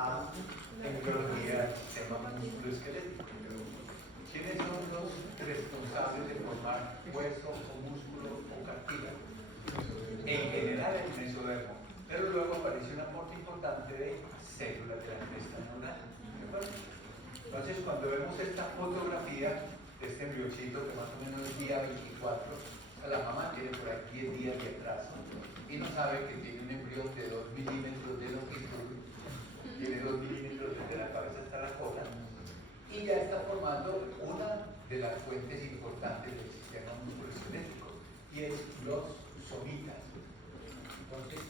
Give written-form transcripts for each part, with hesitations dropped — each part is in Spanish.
a embriología del sistema musculoesquelético. ¿Quiénes son los responsables de formar hueso o músculo o cartílago? En general el mesodermo, pero luego aparece un aporte importante de células de la cresta neural. ¿De acuerdo? Entonces, cuando vemos esta fotografía de este embriocito que más o menos es día 24, la mamá tiene por aquí 10 días de atraso y no sabe que tiene un embrión de 2 milímetros de longitud, tiene 2 milímetros desde la cabeza hasta la cola, y ya está formando una de las fuentes importantes del sistema musculoesquelético, y es los somitas. Entonces,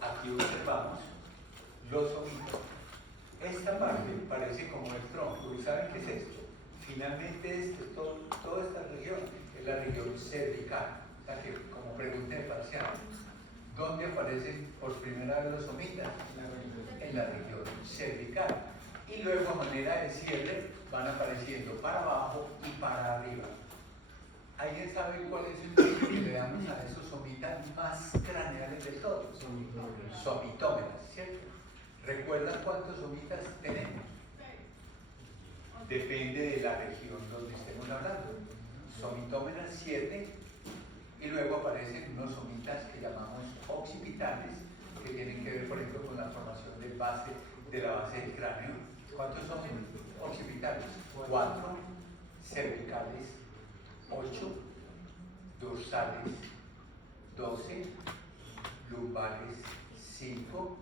aquí observamos los somitas. Esta parte parece como el tronco, ¿y saben qué es esto? Finalmente toda esta región es la región cervical, o sea que, como pregunta de parcial, ¿dónde aparecen por primera vez los somitas? En la región cervical. Y luego, a manera de cierre, van apareciendo para abajo y para arriba. ¿Alguien sabe cuál es el nombre que le damos a esos somitas más craneales de todos? Somitómeras, ¿cierto? ¿Recuerdan cuántos somitas tenemos? Depende de la región donde estemos hablando. Somitómeras 7, y luego aparecen unos somitas que llamamos occipitales, que tienen que ver, por ejemplo, con la formación de la base del cráneo. ¿Cuántos son occipitales? 4, cervicales 8, dorsales 12, lumbares 5,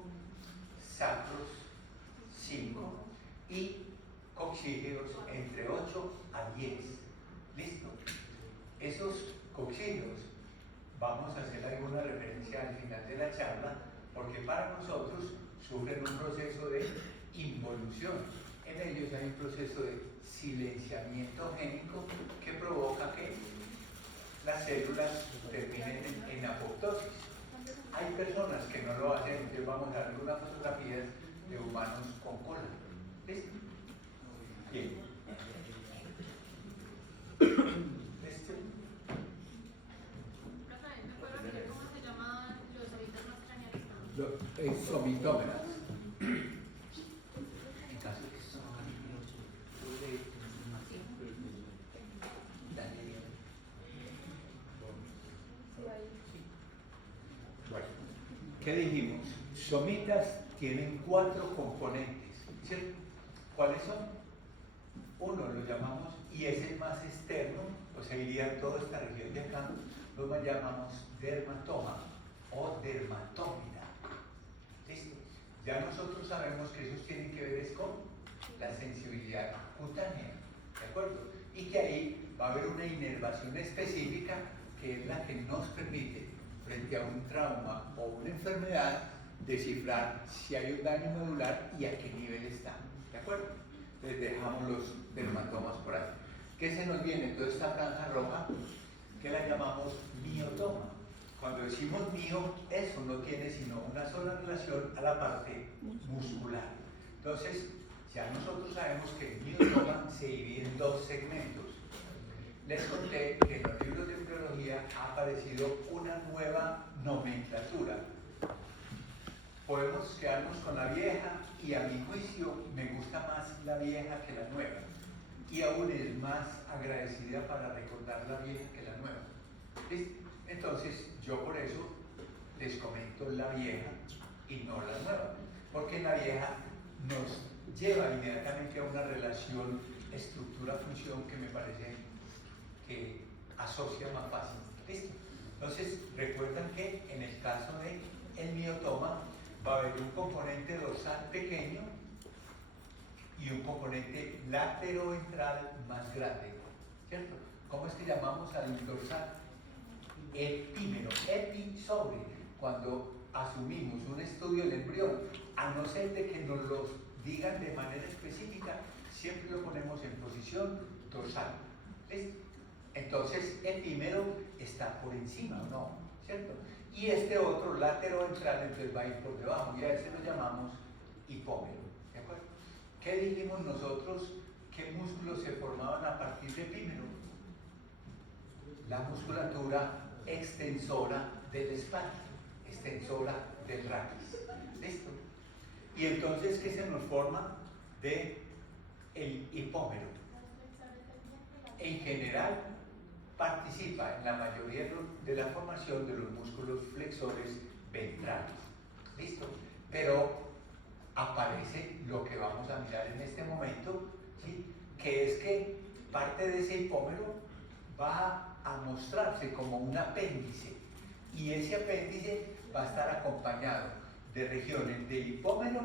sacros 5 y coxígeos entre 8 a 10. ¿Listo? Esos coxígeos vamos a hacer alguna referencia al final de la charla, porque para nosotros sufren un proceso de involución. En ellos hay un proceso de silenciamiento génico que provoca que las células terminen en apoptosis. Hay personas que no lo hacen, entonces vamos a ver unas fotografías de humanos con cola. ¿Listo? Bien. ¿Listo? ¿Cómo se llaman los somitas más craneales? Somitómeras. Bueno, ¿qué dijimos? Somitas tienen 4 componentes, ¿cierto? ¿Cuáles son? Uno lo llamamos, y es el más externo, o sea, iría toda esta región de acá, lo llamamos dermatoma o dermatómida. ¿Listo? Ya nosotros sabemos que esos tienen que ver es con la sensibilidad cutánea, ¿de acuerdo? Y que ahí va a haber una inervación específica que es la que nos permite, frente a un trauma o una enfermedad, descifrar si hay un daño medular y a qué nivel está, ¿de acuerdo? Entonces dejamos los dermatomas por ahí. ¿Qué se nos viene? Toda esta franja roja, que la llamamos miotoma. Cuando decimos mio, eso no tiene sino una sola relación a la parte muscular. Entonces, ya nosotros sabemos que el miotoma se divide en 2 segmentos. Les conté que en los libros de embriología ha aparecido una nueva nomenclatura. Podemos quedarnos con la vieja, y a mi juicio me gusta más la vieja que la nueva. Y aún es más agradecida para recordar la vieja que la nueva. ¿Listo? Entonces, yo por eso les comento la vieja y no la nueva, porque la vieja nos lleva inmediatamente a una relación estructura-función que me parece que asocia más fácil. ¿Listo? Entonces, recuerdan que en el caso del miotoma va a haber un componente dorsal pequeño y un componente lateroventral más grande, ¿cierto? ¿Cómo es que llamamos al dorsal? Epímero, epi sobre. Cuando asumimos un estudio del embrión, a no ser de que nos lo digan de manera específica, siempre lo ponemos en posición dorsal. ¿Listo? Entonces, epímero está por encima, ¿o no? ¿Cierto? Y este otro, lateroventral, entonces va a ir por debajo, y a ese lo llamamos hipómero. ¿De acuerdo? ¿Qué dijimos nosotros? ¿Qué músculos se formaban a partir de epímero? La musculatura extensora del espalda, extensora del raquis. ¿Listo? Y entonces, ¿qué se nos forma? De el hipómero. En general, participa en la mayoría de la formación de los músculos flexores ventrales. ¿Listo? Pero aparece lo que vamos a mirar en este momento, ¿sí? Que es que parte de ese hipómero va a mostrarse como un apéndice, y ese apéndice va a estar acompañado de regiones del hipómero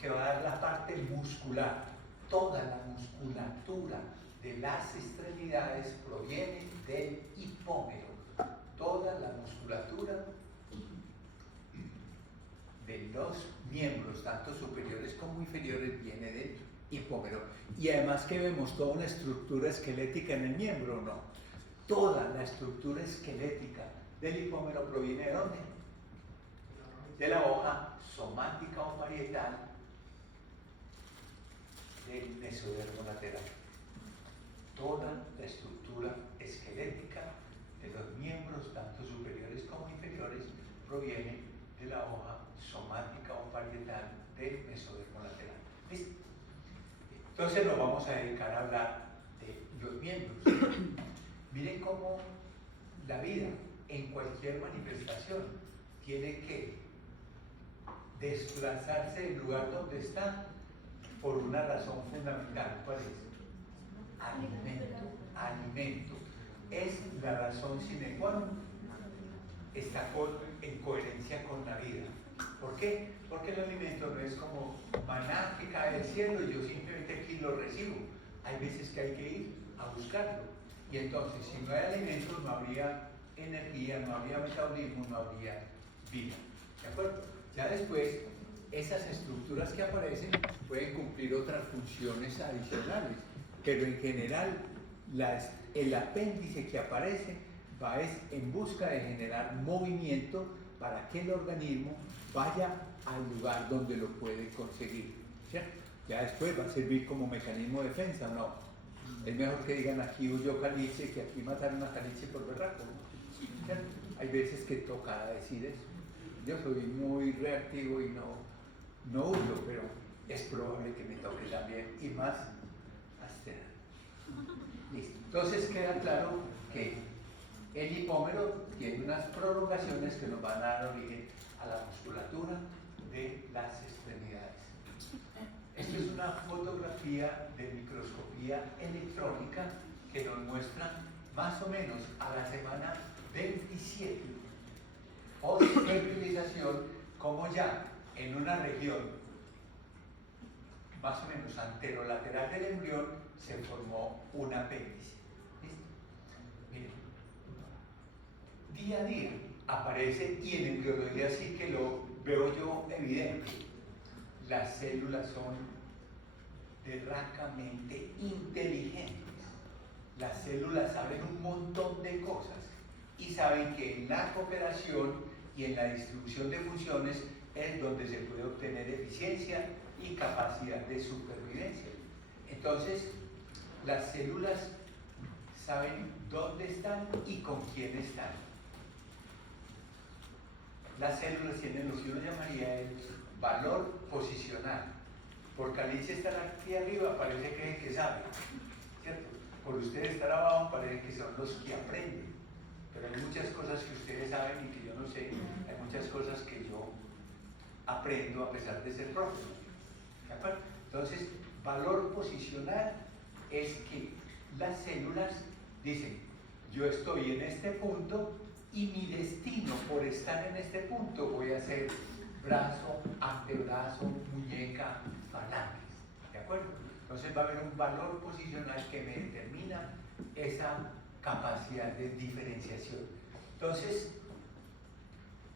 que va a dar la parte muscular. Toda la musculatura de las extremidades proviene del hipómero. Toda la musculatura de los miembros, tanto superiores como inferiores, viene del hipómero. Y además que vemos toda una estructura esquelética en el miembro, ¿no? Toda la estructura esquelética del hipómero proviene ¿de dónde? De la hoja somática o parietal del mesodermo lateral. Toda la estructura esquelética de los miembros, tanto superiores como inferiores, proviene de la hoja somática o parietal del mesodermo lateral. ¿Listo? Entonces nos vamos a dedicar a hablar de los miembros. Miren cómo la vida, en cualquier manifestación, tiene que desplazarse del lugar donde está por una razón fundamental. ¿Cuál es? Alimento. Alimento. Es la razón sine qua non. Está en coherencia con la vida. ¿Por qué? Porque el alimento no es como maná que cae del cielo y yo simplemente aquí lo recibo. Hay veces que hay que ir a buscarlo. Y entonces, si no hay alimentos, no habría energía, no habría metabolismo, no habría vida. ¿De acuerdo? Ya después, esas estructuras que aparecen pueden cumplir otras funciones adicionales, pero en general el apéndice que aparece va en busca de generar movimiento para que el organismo vaya al lugar donde lo puede conseguir, ¿cierto? Ya después va a servir como mecanismo de defensa, ¿no? Es mejor que digan aquí huyó Caliche que aquí mataron a Caliche por berraco, ¿cierto? Hay veces que toca decir eso. Yo soy muy reactivo y no huyo, pero es probable que me toque también, y más hasta. Listo. Entonces queda claro que el hipómero tiene unas prolongaciones que nos van a dar origen a la musculatura de las extremidades. Esto es una fotografía de microscopía electrónica que nos muestra más o menos a la semana 27 post-fertilización, como ya en una región más o menos anterolateral del embrión se formó un apéndice. ¿Listo? Miren, día a día aparece, y en embriología sí que lo veo yo evidente, las células son berracamente inteligentes. Las células saben un montón de cosas y saben que en la cooperación y en la distribución de funciones es donde se puede obtener eficiencia y capacidad de supervivencia. Entonces, las células saben dónde están y con quién están. Las células tienen lo que uno llamaría el valor posicional. Por Caliche estar aquí arriba parece que es el que sabe, ¿cierto? Por ustedes estar abajo parece que son los que aprenden. Pero hay muchas cosas que ustedes saben y que yo no sé. Hay muchas cosas que yo aprendo a pesar de ser profe. ¿De acuerdo? Entonces, valor posicional es que las células dicen, yo estoy en este punto y mi destino por estar en este punto voy a ser brazo, antebrazo, muñeca, falanges. ¿De acuerdo? Entonces va a haber un valor posicional que me determina esa capacidad de diferenciación. Entonces,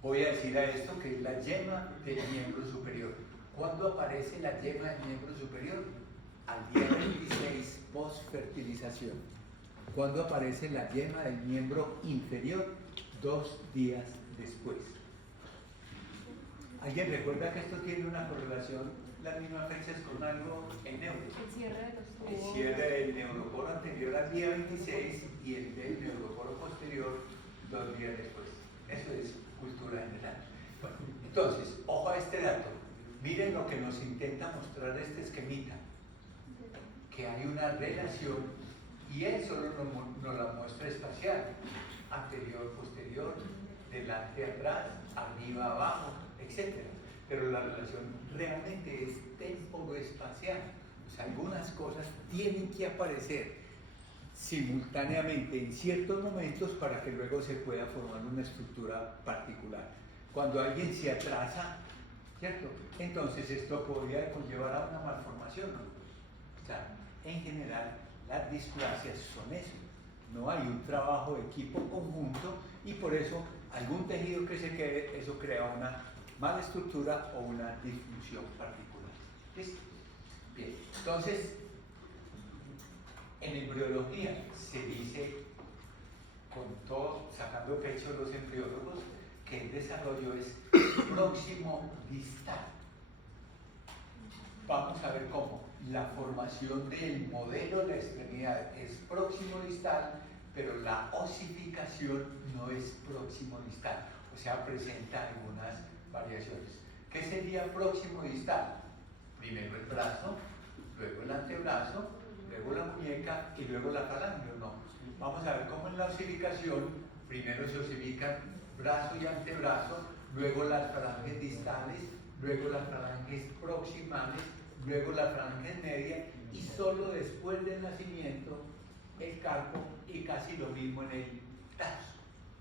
voy a decir a esto que es la yema del miembro superior. ¿Cuándo aparece la yema del miembro superior? Al día 26 post-fertilización. ¿Cuándo aparece la yema del miembro inferior? 2 días después. ¿Alguien recuerda que esto tiene una correlación, las mismas fechas, con algo en neuro? El cierre de los tubos. El cierre del neuroporo anterior al día 26 y el del neuroporo posterior 2 días después. Eso es cultura general. Bueno, entonces, ojo a este dato. Miren lo que nos intenta mostrar este esquemita, que hay una relación, y él solo nos la muestra espacial, anterior, posterior, delante, atrás, arriba, abajo, etc. Pero la relación realmente es temporoespacial. O sea, algunas cosas tienen que aparecer simultáneamente en ciertos momentos para que luego se pueda formar una estructura particular. Cuando alguien se atrasa, ¿cierto? Entonces esto podría conllevar a una malformación, ¿no? O sea, en general, las displasias son eso. No hay un trabajo de equipo conjunto y por eso algún tejido que se quede, eso crea una mala estructura o una disfunción particular. ¿Listo? Bien, entonces, en embriología se dice, con todo, sacando pecho los embriólogos, que el desarrollo es próximo distal. Vamos a ver cómo. La formación del modelo de la extremidad es próximo distal, pero la osificación no es próximo distal, o sea, presenta algunas variaciones. ¿Qué sería próximo distal? Primero el brazo, luego el antebrazo, luego la muñeca y luego la falange, ¿o no? Vamos a ver cómo en la osificación primero se osifican brazo y antebrazo, luego las falanges distales, luego las falanges proximales, luego la falange media y solo después del nacimiento el carpo y casi lo mismo en el tarso,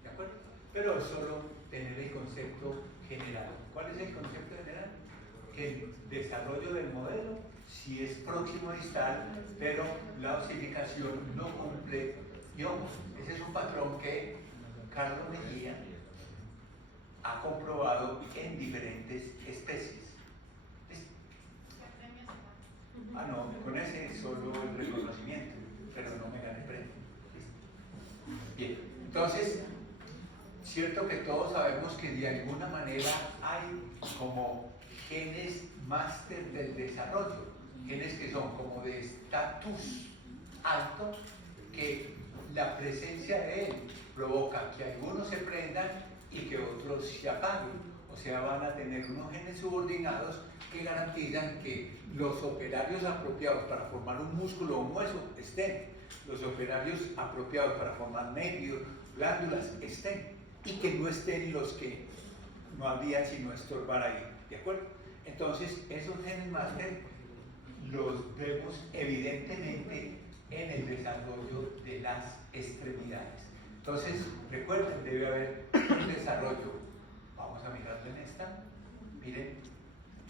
¿de acuerdo? Pero es solo tener el concepto general. ¿Cuál es el concepto general? Que el desarrollo del modelo sí es próximo distal, pero la osificación no cumple. Y ojo, ese es un patrón que Carlos Mejía ha comprobado en diferentes especies. Ah, no, con ese es solo el reconocimiento, pero no me gané premio. Bien, entonces, cierto que todos sabemos que de alguna manera hay como genes máster del desarrollo, genes que son como de estatus alto, que la presencia de él provoca que algunos se prendan y que otros se apaguen. O sea, van a tener unos genes subordinados que garantizan que los operarios apropiados para formar un músculo o un hueso estén, los operarios apropiados para formar nervios, glándulas estén, y que no estén los que no había sino estorbar ahí, ¿de acuerdo? Entonces, esos genes máster los vemos evidentemente en el desarrollo de las extremidades. Entonces, recuerden, debe haber un desarrollo, vamos a mirarlo en esta, miren,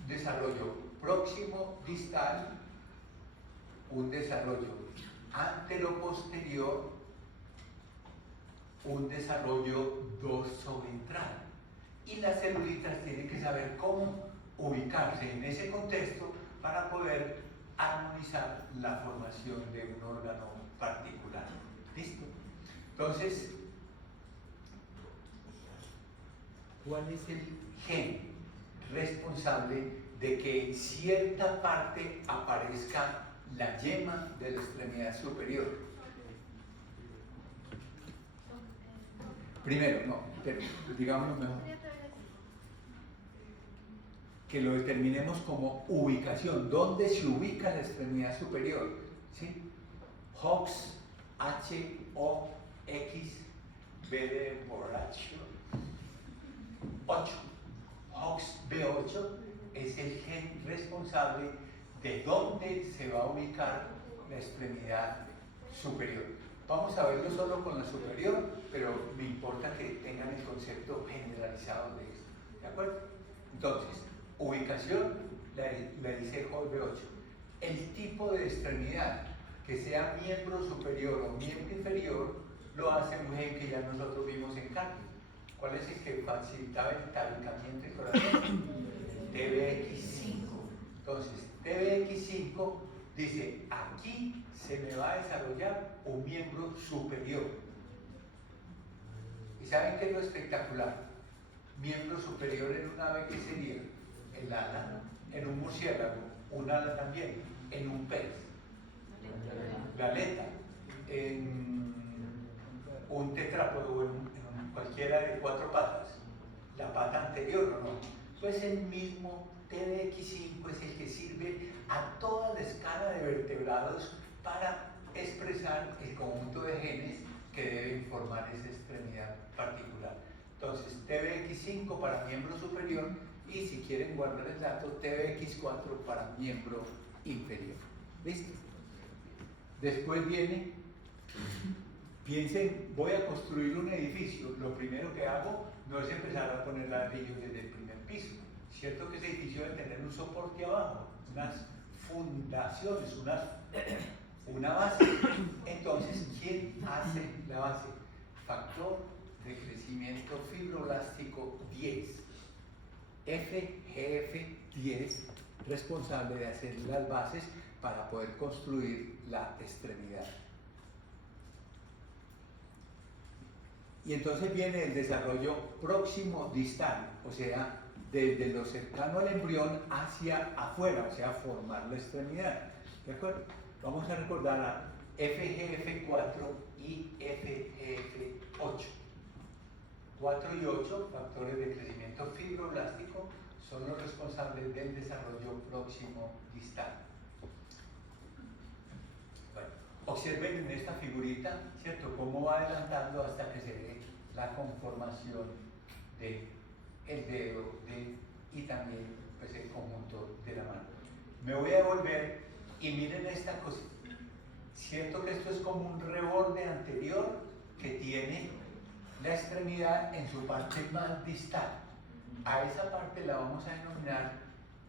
desarrollo próximo distal, un desarrollo antero-posterior, un desarrollo dorsoventral. Y las celulitas tienen que saber cómo ubicarse en ese contexto para poder armonizar la formación de un órgano particular. ¿Listo? Entonces, ¿cuál es el gen responsable de que en cierta parte aparezca la yema de la extremidad superior? Primero, no, pero digámoslo mejor. Que lo determinemos como ubicación, ¿dónde se ubica la extremidad superior? ¿Sí? HOX, H-O-X, B de borracho, 8. HOX B8 es el gen responsable de dónde se va a ubicar la extremidad superior. Vamos a verlo solo con la superior, pero me importa que tengan el concepto generalizado de esto. ¿De acuerdo? Entonces, ubicación, la dice HOX B8. El tipo de extremidad, que sea miembro superior o miembro inferior, lo hace un gen que ya nosotros vimos en carne. ¿Cuál es el que facilitaba el tabincamiento del corazón? TBX5. Entonces, TBX5 dice, aquí se me va a desarrollar un miembro superior. ¿Y saben qué es lo espectacular? Miembro superior en un ave, ¿qué sería? El ala. En un murciélago, un ala también. En un pez, la aleta. En un tetrápodo, en cualquiera de 4 patas, la pata anterior o no. Pues el mismo TBX5 es el que sirve a toda la escala de vertebrados para expresar el conjunto de genes que deben formar esa extremidad particular. Entonces, TBX5 para miembro superior y, si quieren guardar el dato, TBX4 para miembro inferior. ¿Listo? Después viene, piensen, voy a construir un edificio. Lo primero que hago no es empezar a poner ladrillos desde el primer piso. Cierto que ese edificio debe tener un soporte abajo, unas fundaciones, una base. Entonces, ¿quién hace la base? Factor de crecimiento fibroblástico 10. FGF10, responsable de hacer las bases para poder construir la extremidad. Y entonces viene el desarrollo próximo distal, o sea, desde lo cercano al embrión hacia afuera, o sea, formar la extremidad. ¿De acuerdo? Vamos a recordar a FGF4 y FGF8. 4 y 8, factores de crecimiento fibroblástico, son los responsables del desarrollo próximo distal. Bueno, observen en esta figurita, ¿cierto?, cómo va adelantando hasta que se ve la conformación del dedo y también pues, el conjunto de la mano. Me voy a volver y miren esta cosa. Cierto que esto es como un reborde anterior que tiene la extremidad en su parte más distal. A esa parte la vamos a denominar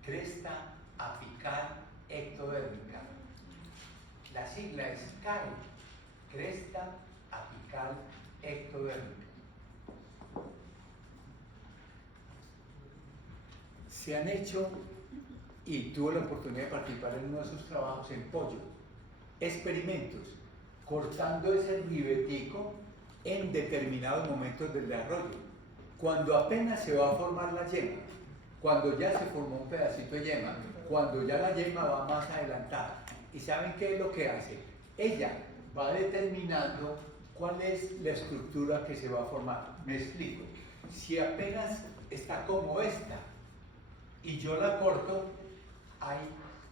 cresta apical ectodérmica. La sigla es CAE, cresta apical ectodérmica. Se han hecho, y tuve la oportunidad de participar en uno de esos trabajos en pollo, experimentos cortando ese ribetico en determinados momentos del desarrollo. Cuando apenas se va a formar la yema, cuando ya se formó un pedacito de yema, cuando ya la yema va más adelantada. ¿Y saben qué es lo que hace? Ella va determinando cuál es la estructura que se va a formar. Me explico. Si apenas está como esta y yo la corto, hay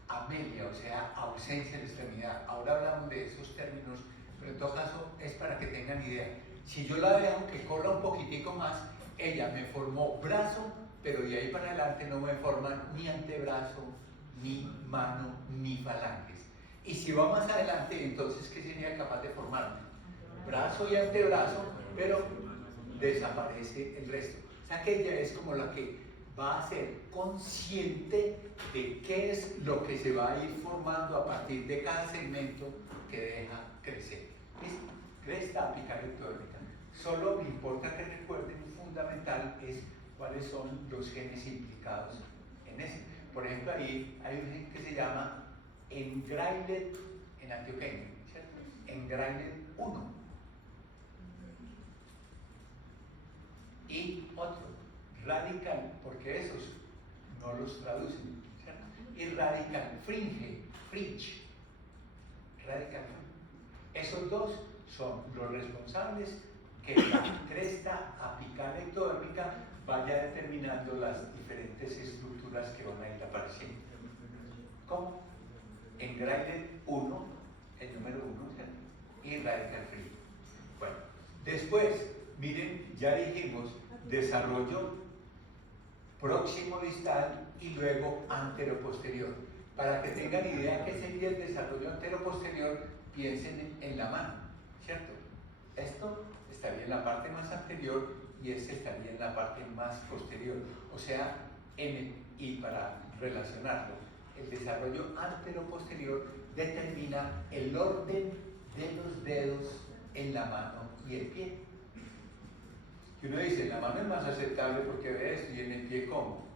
amelia, o sea, ausencia de extremidad. Ahora hablamos de esos términos, pero en todo caso es para que tengan idea. Si yo la dejo que corra un poquitico más, ella me formó brazo, pero de ahí para adelante no me forman ni antebrazo, ni mano, ni falanges. Y si va más adelante, entonces, ¿qué sería capaz de formarme? Brazo y antebrazo, pero desaparece el resto. O sea que ella es como la que va a ser consciente de qué es lo que se va a ir formando a partir de cada segmento que deja crecer. ¿Listo? Cresta apical ectodérmica. Solo me importa que recuerden, fundamental es cuáles son los genes implicados en eso. Por ejemplo, ahí hay un gen que se llama Engrailet en Antioqueño, ¿cierto? Engrailet 1. Y otro, radical, porque esos no los traducen, ¿cierto? Y radical fringe, radical fringe. Esos dos son los responsables que la cresta apical ectodérmica vaya determinando las diferentes estructuras que van a ir apareciendo. ¿Cómo? Engrailet 1, el número 1, ¿cierto? Y radical fringe. Bueno, después, miren, ya dijimos desarrollo próximo distal y luego antero-posterior. Para que tengan idea qué sería el desarrollo antero-posterior, piensen en la mano, ¿cierto? Esto estaría en la parte más anterior y este estaría en la parte más posterior. O sea, y para relacionarlo, el desarrollo antero-posterior determina el orden de los dedos en la mano y el pie. Y uno dice, la mano es más aceptable porque ve esto, y en el pie ¿cómo?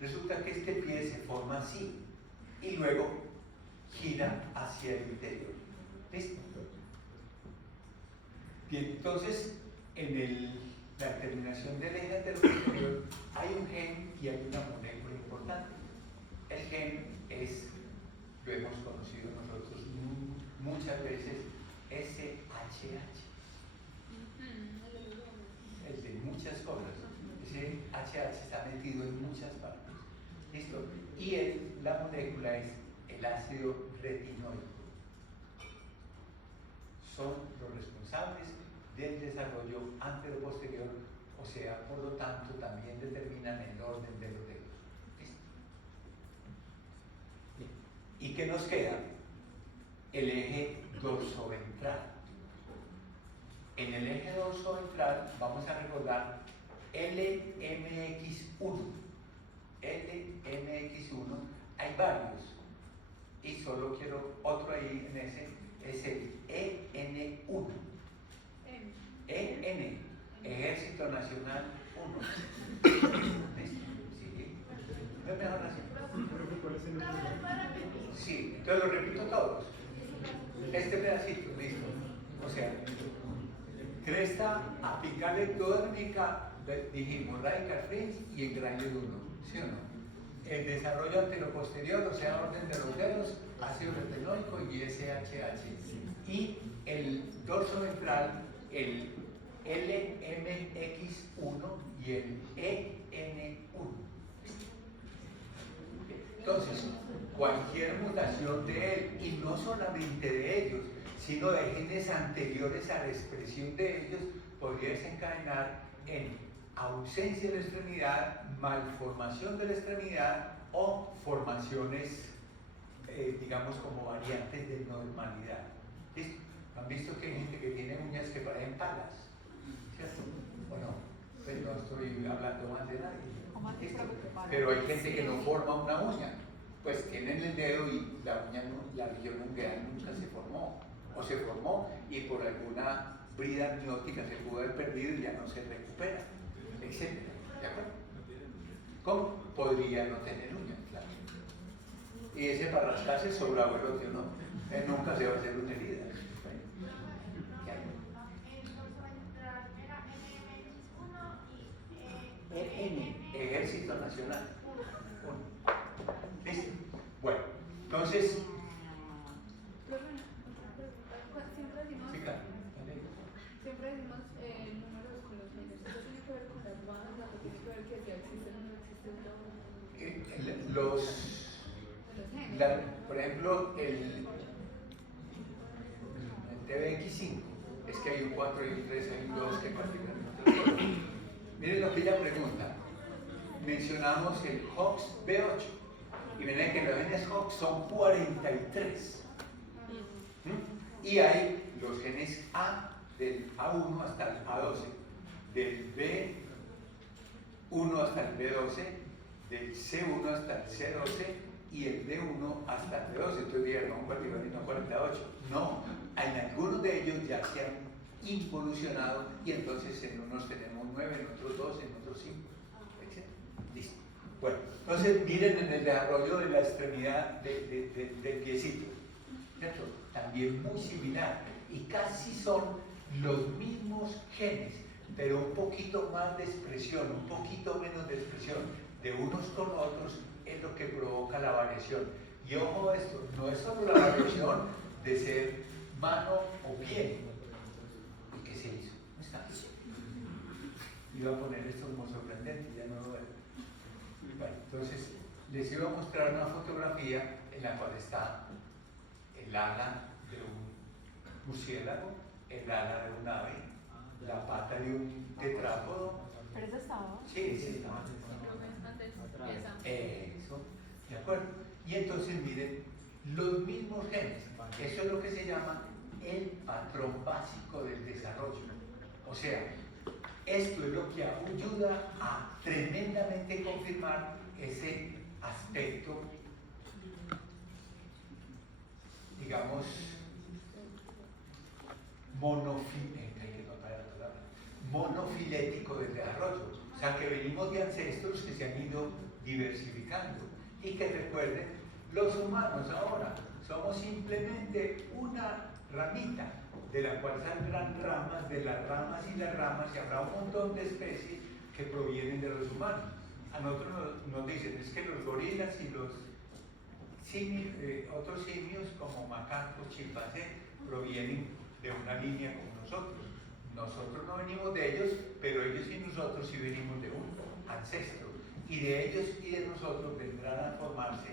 Resulta que este pie se forma así y luego gira hacia el interior. ¿Listo? Bien, entonces en la terminación del eje anteroposterior hay un gen y hay una molécula importante. El gen es, lo hemos conocido nosotros muchas veces, SHH. El de muchas cosas, SHH. HH está metido en muchas partes. ¿Listo? Y la molécula es el ácido retinoico. Son los responsables del desarrollo antero-posterior, o sea, por lo tanto, también determinan el orden de los dedos. ¿Listo? ¿Y qué nos queda? El eje dorsoventral. En el eje dorsoventral vamos a recordar LMX1. LMX1, hay varios, y solo quiero otro ahí en ese, es el EN1. EN, Ejército Nacional 1. ¿Listo? Sí. ¿No es mejor así? Sí, entonces lo repito todos. Este pedacito, listo. O sea, cresta apical ectodérmica, dijimos radical fringe y el granule 1, ¿sí o no? El desarrollo anteroposterior, o sea, orden de los dedos, ácido retinoico y SHH. Y el dorso ventral, el LMX1 y el EN1. Entonces, cualquier mutación de él, y no solamente de ellos, sino de genes anteriores a la expresión de ellos, podría desencadenar en ausencia de la extremidad, malformación de la extremidad o formaciones, digamos, como variantes de normalidad. ¿Listo? ¿Han visto que hay gente que tiene uñas que parecen palas? ¿Cierto? ¿O no? Pues no estoy hablando más de nadie. ¿Listo? Pero hay gente que no forma una uña. Pues tienen el dedo y la uña, la región ungueal nunca se formó. O se formó y por alguna brida amniótica se pudo haber perdido y ya no se recupera, etc. ¿De acuerdo? ¿Cómo? Podría no tener uñas, claro. Y ese para rascarse sobra o el otro, ¿no? Él nunca se va a hacer una herida. Ejército Nacional. ¿Listo? Bueno, entonces. Siempre decimos, Sí, claro. siempre decimos números con los genes. ¿Esto tiene que ver con las bandas o tiene que ver que ya existen o no existen los genes? Por ejemplo, el TBX5, es que hay un 4 y un 3, hay un 2 que particularmente. Miren lo que ella pregunta. Mencionamos el HOX-B8 y miren que los genes HOX son 43. Y hay los genes A, del A1 hasta el A12, del B1 hasta el B12, del C1 hasta el C12 y el D1 hasta el D12. Entonces dijeron, no, 42 y no 48. No, en algunos de ellos ya se han involucionado y entonces en unos tenemos 9, en otros 2, en otros 5, etc. Listo. Bueno, entonces miren en el desarrollo de la extremidad del piecito, ¿cierto? También muy similar y casi son los mismos genes, pero un poquito más de expresión, un poquito menos de expresión de unos con otros es lo que provoca la variación. Y ojo a esto, no es solo la variación de ser mano o pie. ¿Y qué se hizo? No está. Iba a poner esto como sorprendente, ya no lo veo. Bueno, entonces les iba a mostrar una fotografía en la cual está el ala de un murciélago, el ala de un ave, la pata de un tetrápodo. ¿Pero eso estaba? Sí, sí, estaba. Eso, ¿de acuerdo? Y entonces miren, los mismos genes, eso es lo que se llama el patrón básico del desarrollo. O sea, esto es lo que ayuda a tremendamente confirmar ese aspecto, digamos, monofilético del desarrollo. O sea, que venimos de ancestros que se han ido diversificando. Y que recuerden, los humanos ahora somos simplemente una ramita, de la cual saldrán ramas, de las ramas y las ramas, y habrá un montón de especies que provienen de los humanos. A nosotros nos dicen, es que los gorilas y los otros simios como macacos, chimpancés, provienen de una línea como nosotros. Nosotros no venimos de ellos, pero ellos y nosotros sí venimos de uno. ancestro, y de ellos y de nosotros vendrán a formarse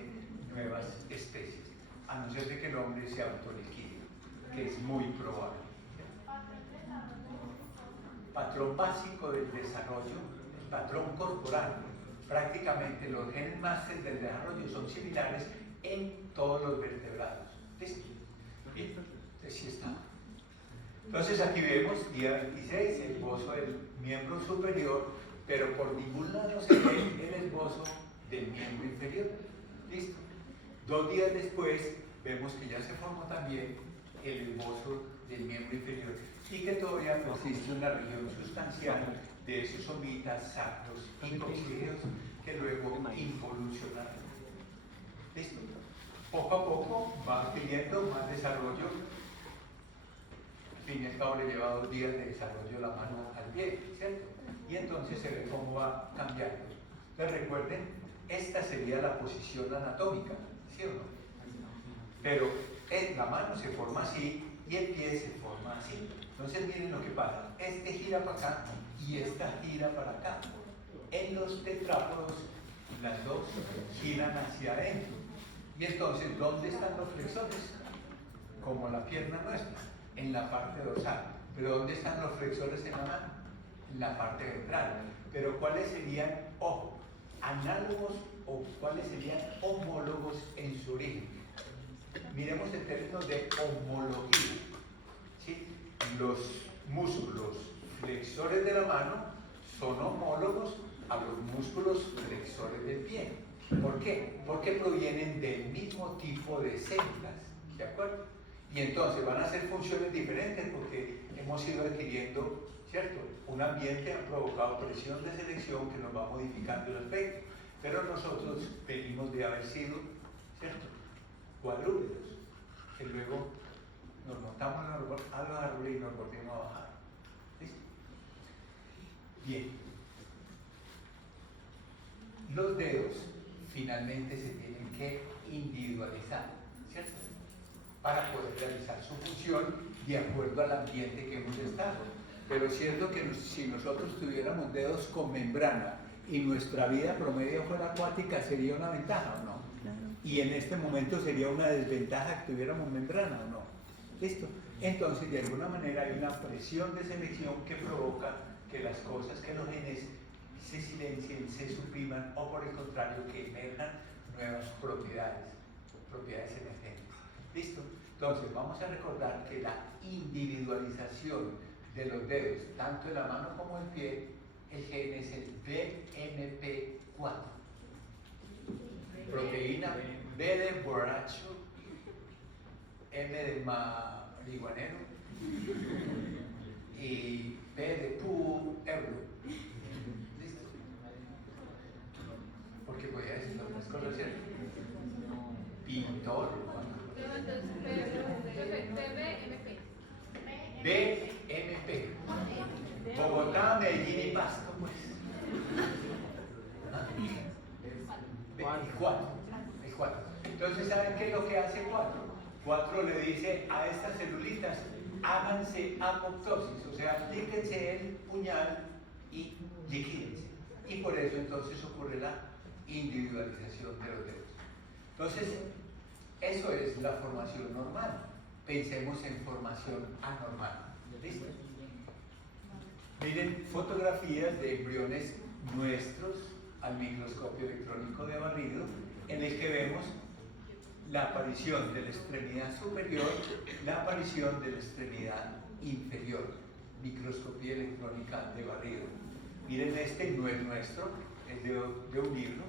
nuevas especies, a no ser de que el hombre se autoliquide, que es muy probable. Patrón básico del desarrollo, el patrón corporal. Prácticamente los genes máster del desarrollo son similares en todos los vertebrados. ¿Listo? Bien, así está. Entonces aquí vemos día 26, el esbozo del miembro superior, pero por ningún lado se ve el esbozo del miembro inferior. ¿Listo? 2 días después vemos que ya se formó también el esbozo del miembro inferior y que todavía persiste una región sustancial de esos somitas, sacros y cocígeos que luego involucionaron. ¿Listo? Poco a poco va adquiriendo más desarrollo. Al fin y al cabo le lleva 2 días de desarrollo la mano al pie, ¿cierto? Y entonces se ve cómo va cambiando. Les recuerden, esta sería la posición anatómica, ¿sí o no? Pero la mano se forma así y el pie se forma así. Entonces miren lo que pasa, este gira para acá y esta gira para acá. En los tetrápodos las dos giran hacia adentro. Y entonces, ¿dónde están los flexores? Como la pierna nuestra, en la parte dorsal. Pero ¿dónde están los flexores en la mano? En la parte ventral. Pero ¿cuáles serían, ojo, análogos o cuáles serían homólogos en su origen? Miremos en términos de homología. ¿Sí? Los músculos flexores de la mano son homólogos a los músculos flexores del pie. ¿Por qué? Porque provienen del mismo tipo de células, ¿de acuerdo? Y entonces van a hacer funciones diferentes porque hemos ido adquiriendo, ¿cierto? Un ambiente ha provocado presión de selección que nos va modificando el aspecto, pero nosotros venimos de haber sido, ¿cierto?, cuadrúpedos, que luego nos montamos a los árboles y nos volvimos a bajar. ¿Listo? Bien. Los dedos finalmente se tienen que individualizar, ¿cierto?, para poder realizar su función de acuerdo al ambiente que hemos estado. Pero es cierto que si nosotros tuviéramos dedos con membrana y nuestra vida promedio fuera acuática, ¿sería una ventaja o no? Y en este momento sería una desventaja que tuviéramos membrana o no. ¿Listo? Entonces, de alguna manera hay una presión de selección que provoca que las cosas, que los genes se silencien, se supriman o por el contrario que emerjan nuevas propiedades emergentes. ¿Listo? Entonces vamos a recordar que la individualización de los dedos, tanto de la mano como del pie, el gen es el BMP4. Proteína B de borracho, M de marihuanero y P de euro. ¿Listo? Porque podía decir otras cosas, ¿cierto? Pintor. BMP. Bogotá, Medellín y Pasto, pues. El 4. Entonces, ¿saben qué es lo que hace 4? 4 le dice a estas celulitas, háganse apoptosis, o sea, aplíquense el puñal y liquídense. Y por eso entonces ocurre la individualización de los dedos. Entonces, eso es la formación normal. Pensemos en formación anormal. ¿Listo? Miren fotografías de embriones nuestros al microscopio electrónico de barrido, en el que vemos la aparición de la extremidad superior, la aparición de la extremidad inferior, microscopía electrónica de barrido. Miren, este no es nuestro, es de un libro.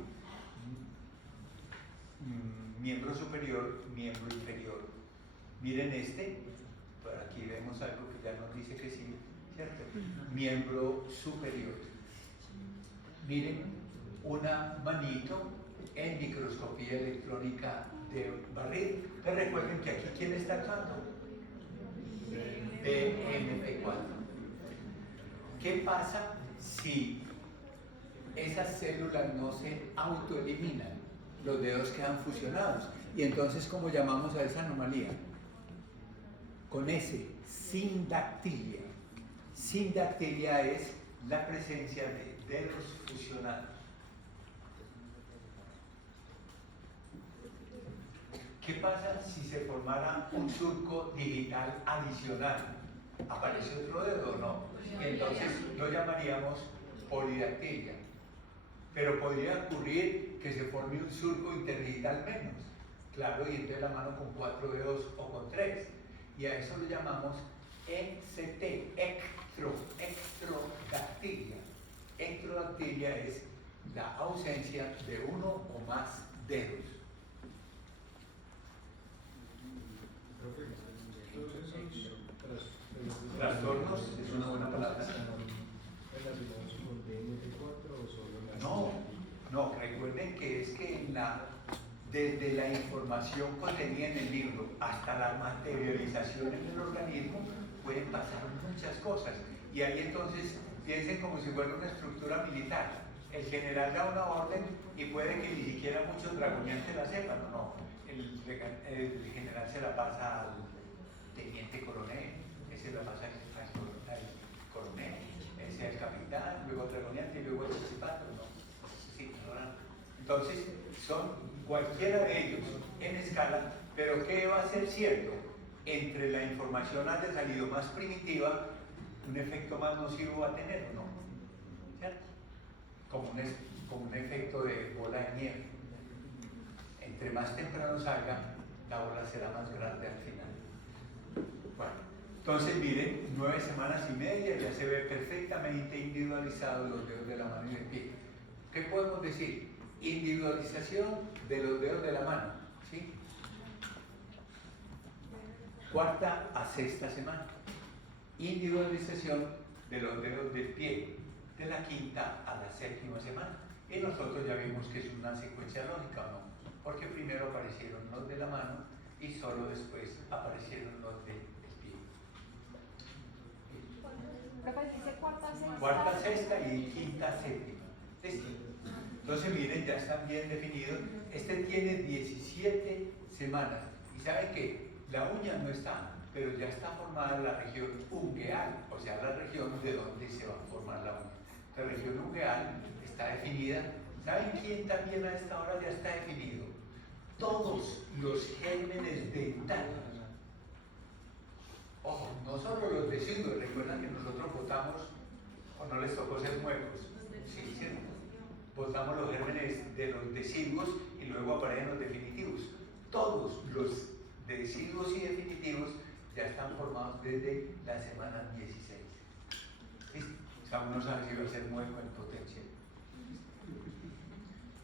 Miembro superior, miembro inferior. Miren este, por aquí vemos algo que ya nos dice que sí, ¿cierto? Miembro superior. Miren una manito en microscopía electrónica de barrido. Pero recuerden que aquí, ¿quién está actuando? BMP4. ¿Qué pasa si esas células no se autoeliminan? Los dedos quedan fusionados. Y entonces, ¿cómo llamamos a esa anomalía? Con S, sindactilia. Sindactilia es la presencia dedos fusionados. ¿Qué pasa si se formara un surco digital adicional? ¿Aparece otro dedo o no? Entonces lo llamaríamos polidactilia. Pero podría ocurrir que se forme un surco interdigital menos. Claro, y entonces la mano con 4 dedos o con 3. Y a eso lo llamamos ECT, ectrodactilia. Ectrodactilia es la ausencia de uno o más dedos. Trastornos es una buena palabra. No, no, recuerden que es que desde la información contenida en el libro hasta la materialización en el organismo pueden pasar muchas cosas. Y ahí entonces piensen como si fuera una estructura militar. El general da una orden y puede que ni siquiera muchos dragoniantes la sepan, no. El general se la pasa al teniente coronel, ese la pasa al coronel, ese al capitán, luego al dragoniante y luego al principal, ¿no? Sí, entonces son cualquiera de ellos en escala, pero ¿qué va a ser cierto? Entre la información haya salido más primitiva, un efecto más nocivo va a tener, ¿o no? ¿Cierto? Como un efecto de bola de nieve. Entre más temprano salga, la bola será más grande al final. Bueno, entonces miren, 9 semanas y media ya se ve perfectamente individualizados los dedos de la mano y del pie. ¿Qué podemos decir? Individualización de los dedos de la mano, ¿sí? 4ª a 6ª semana. Individualización de los dedos del pie, de la 5ª a la 7ª semana. Y nosotros ya vimos que es una secuencia lógica, ¿o no? Porque primero aparecieron los de la mano y solo después aparecieron los del pie. Profe, dice 4ª, 6ª. 4ª, 6ª y 5ª, 7ª. ¿Listo? Entonces miren, ya están bien definidos. Este tiene 17 semanas. ¿Y saben qué? La uña no está, pero ya está formada la región ungueal, o sea, la región de donde se va a formar la uña. La región ungueal está definida. ¿Saben quién también a esta hora ya está definido? Todos los gérmenes dentales. Ojo, no solo los deciduos. Recuerdan que nosotros votamos, o no les tocó ser muecos. Sí, ¿cierto? Votamos los gérmenes de los deciduos y luego aparecen los definitivos. Todos los deciduos y definitivos ya están formados desde la semana 16. ¿Listo? O sea, uno sabe si va a ser mueco en potencia.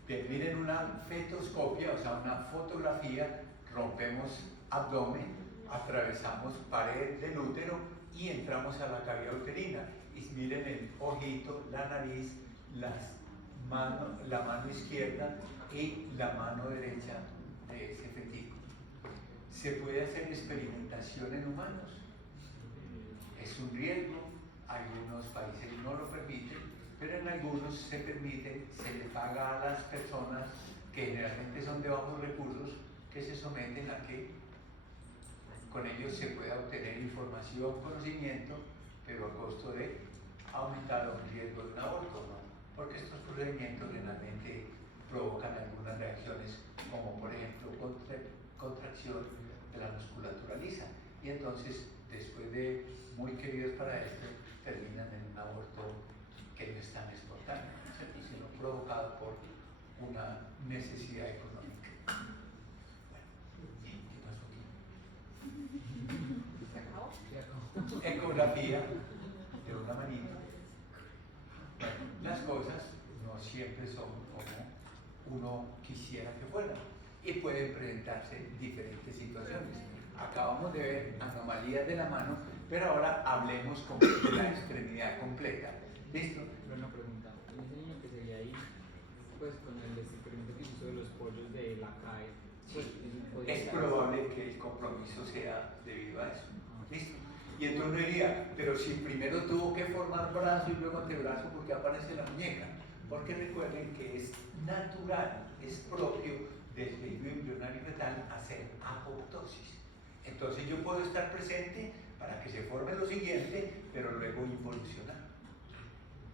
Bien, miren una fetoscopia, o sea, una fotografía, rompemos abdomen, atravesamos pared del útero y entramos a la cavidad uterina. Y miren el ojito, la nariz, la mano izquierda y la mano derecha de ese fetico. ¿Se puede hacer experimentación en humanos? Es un riesgo, algunos países no lo permiten, pero en algunos se permite, se le paga a las personas que generalmente son de bajos recursos, que se someten a que con ellos se pueda obtener información, conocimiento, pero a costo de aumentar un riesgo de un aborto, ¿no? Porque estos procedimientos generalmente provocan algunas reacciones, como por ejemplo contracción de la musculatura lisa, y entonces después de muy queridos para esto, terminan en un aborto que no es tan espontáneo, ¿cierto? Sino provocado por una necesidad económica. Bueno, ¿qué pasó aquí? Ecografía de una manita. Bueno, las cosas no siempre son como uno quisiera que fueran y pueden presentarse diferentes situaciones. Acabamos de ver anomalías de la mano, pero ahora hablemos de la extremidad completa. ¿Listo? Pero una pregunta, en ese niño que se veía ahí, pues con el experimento que hizo de los pollos de la CAE, pues, es probable que el compromiso sea debido a eso. ¿Listo? Y entonces uno diría, pero si primero tuvo que formar brazo y luego antebrazo, ¿por qué aparece la muñeca? Porque recuerden que es natural, es propio del tejido embrionario fetal hacer apoptosis. Entonces yo puedo estar presente para que se forme lo siguiente, pero luego involucionar.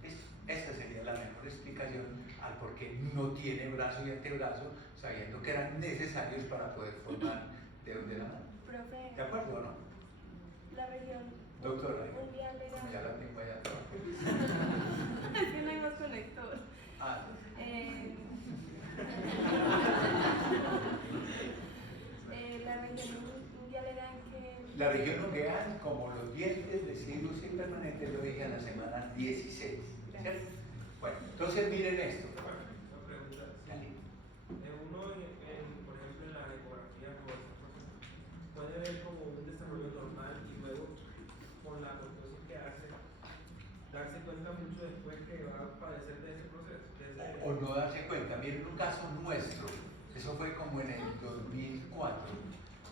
¿Listo? Esa sería daría la mejor explicación al por qué no tiene brazo y antebrazo, sabiendo que eran necesarios para poder formar dedos de la mano. Profe, ¿De acuerdo o no? la región Doctora, unguial era... ya la tengo allá. Es que no hay más conector. Ah, La región unguial era en que... la región ungueal, como los dientes deciduos y permanentes, lo dije en la semana 16. ¿Cierto? Bueno, entonces miren esto. Una pregunta. Dale. Uno, por ejemplo, en la ecografía puede ver como un desarrollo normal y luego con la propósito que hace, darse cuenta mucho después que va a padecer de ese proceso. O no darse cuenta. Miren un caso nuestro, eso fue como en el 2004.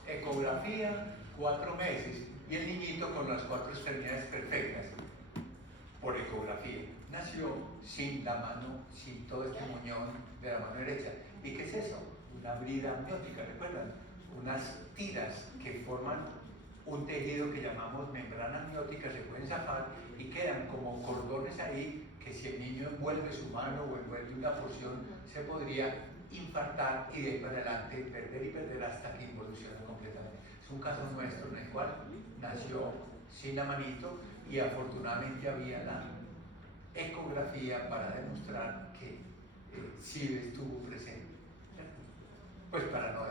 Ecografía, 4 meses, y el niñito con las 4 extremidades perfectas, por ecografía. Nació sin la mano, sin todo este muñón de la mano derecha. ¿Y qué es eso? Una brida amniótica, ¿recuerdan? Unas tiras que forman un tejido que llamamos membrana amniótica, se pueden zafar y quedan como cordones ahí que si el niño envuelve su mano o envuelve una porción se podría infartar y de ahí para adelante perder y perder hasta que involuciona completamente. Es un caso nuestro en el cual nació sin la manito y afortunadamente había la ecografía para demostrar que sí estuvo presente. Pues para no,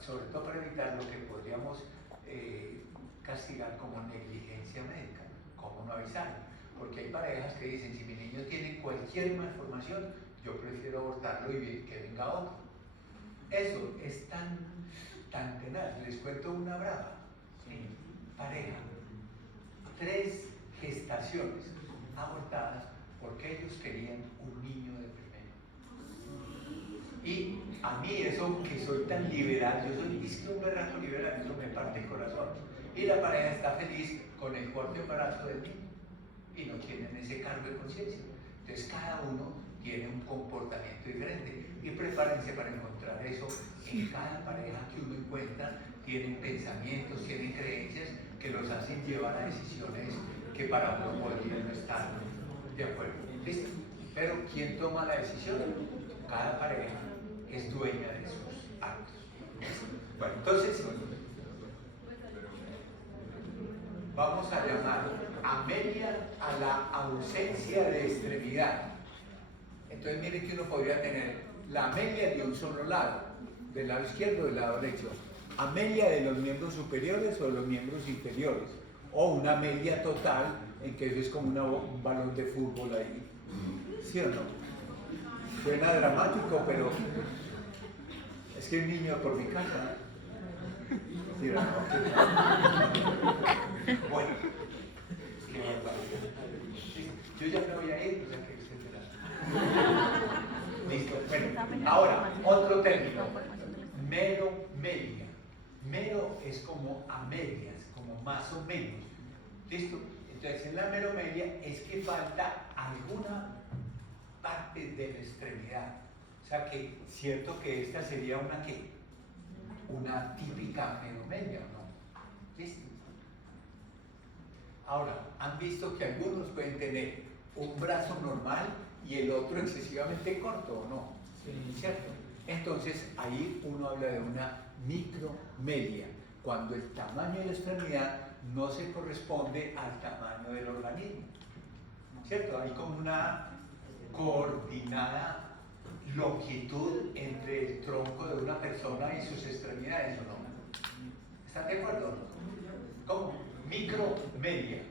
sobre todo para evitar lo que podríamos castigar como negligencia médica, como no avisar. Porque hay parejas que dicen, si mi niño tiene cualquier malformación, yo prefiero abortarlo y que venga otro. Eso es tan tenaz. Les cuento una brava. Pareja, 3 gestaciones abortadas porque ellos querían un niño de primero. Y a mí eso que soy tan liberal, yo soy un berraco liberal, eso me parte el corazón. Y la pareja está feliz con el 4º embarazo del niño y no tienen ese cargo de conciencia. Entonces cada uno tiene un comportamiento diferente y prepárense para encontrar eso en cada pareja que uno encuentra. Tienen pensamientos, tienen creencias que los hacen llevar a decisiones que para uno podrían no estar de acuerdo. ¿Listo? Pero ¿quién toma la decisión? Cada pareja es dueña de sus actos. Bueno, entonces vamos a llamar amelia a la ausencia de extremidad. Entonces miren que uno podría tener la amelia de un solo lado, del lado izquierdo o del lado derecho, amelia de los miembros superiores o de los miembros inferiores, o una amelia total en que eso es como un balón de fútbol ahí. ¿Sí o no? Suena dramático, pero es que un niño por mi casa. ¿Sí o no? Bueno, qué barbaridad. Yo ya me voy a ir, o sea que listo. Bueno, ahora, otro término. Meromelia. Mero es como a medias, como más o menos. ¿Listo? Entonces, en la meromelia es que falta alguna parte de la extremidad. O sea que, cierto que esta sería una ¿qué? Una típica meromelia, ¿o no? ¿Listo? Ahora, han visto que algunos pueden tener un brazo normal y el otro excesivamente corto, ¿o no? Sí. ¿Cierto? Entonces, ahí uno habla de una micromelia, cuando el tamaño de la extremidad no se corresponde al tamaño del organismo. ¿Cierto? Hay como una coordinada longitud entre el tronco de una persona y sus extremidades, ¿o no? ¿Están de acuerdo o no? ¿Cómo? Micromelia.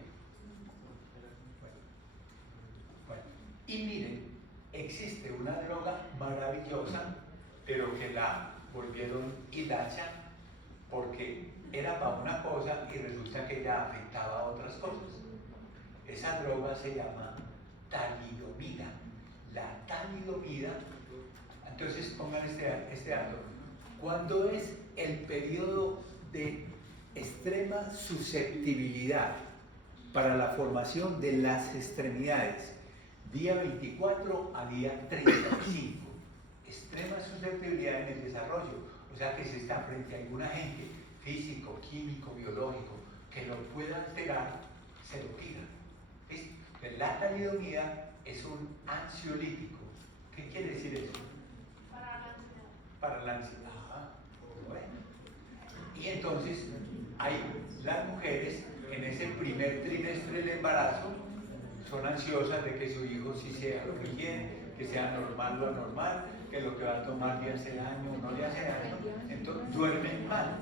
Bueno, y miren, existe una droga maravillosa, pero que la volvieron hilacha porque era para una cosa y resulta que ya afectaba a otras cosas. Esa droga se llama talidomida. La talidomida, entonces pongan este dato. ¿Cuándo es el periodo de extrema susceptibilidad para la formación de las extremidades? Día 24 a día 35. Extrema susceptibilidad en el desarrollo, o sea que se está frente a algún agente físico, químico, biológico que lo pueda alterar, se lo tira. ¿Listo? La talidomida es un ansiolítico. ¿Qué quiere decir eso? Para la ansiedad. Bueno. Y entonces, las mujeres en ese primer trimestre del embarazo son ansiosas de que su hijo sí sea lo que quiere, que sea normal lo anormal, que lo que va a tomar le hace daño o no le hace daño. Entonces, duermen mal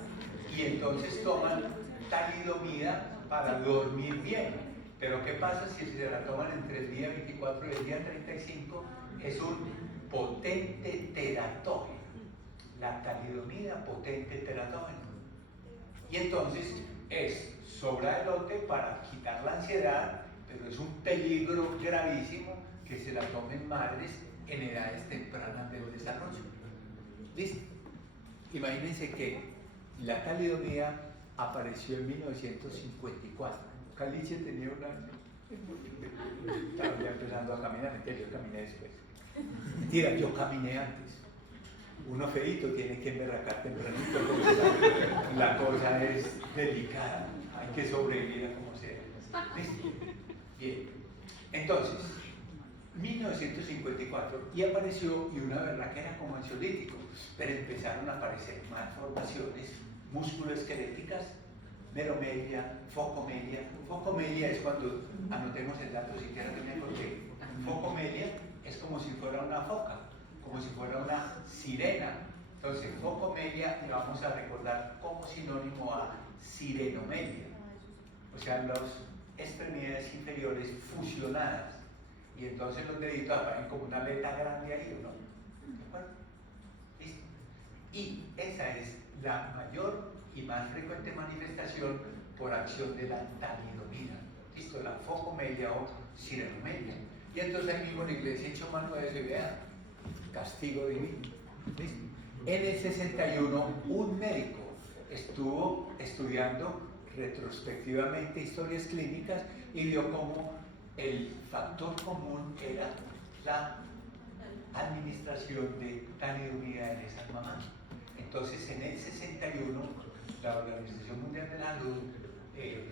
y entonces toman talidomida para dormir bien. Pero ¿qué pasa si se la toman entre el día 24 y el día 35? Es un potente teratógeno. La talidomida, potente teratógeno. Y entonces es sobra de lote para quitar la ansiedad, pero es un peligro gravísimo que se la tomen madres en edades tempranas del desarrollo. ¿Listo? Imagínense que la talidomida apareció en 1954. Caliche tenía un año. Estaba ya empezando a caminar, mentira, yo caminé después. Mentira, yo caminé antes. Uno feíto tiene que emberracar tempranito, porque la cosa es delicada, hay que sobrevivir a como sea. ¿Listo? Bien, entonces, 1954, y apareció, y una berraquera como ansiolítico, pero empezaron a aparecer malformaciones musculoesqueléticas, meromelia, focomelia. Focomelia es cuando, anotemos el dato siquiera que me acordé, focomelia es como si fuera una foca, como si fuera una sirena. Entonces, focomelia le vamos a recordar como sinónimo a sirenomelia, o sea, las extremidades inferiores fusionadas, y entonces los deditos aparecen como una aleta grande ahí, ¿no? ¿De acuerdo? ¿Listo? Y esa es la mayor y más frecuente manifestación por acción de la talidomida. ¿Listo? La focomelia o sirenomelia. Y entonces ahí mismo la iglesia echó mano de eso y vean, castigo divino. ¿Listo? En el 61, un médico estuvo estudiando retrospectivamente historias clínicas y vio cómo el factor común era la administración de talidomida en esas mamás. Entonces, en el 61, la Organización Mundial de la Salud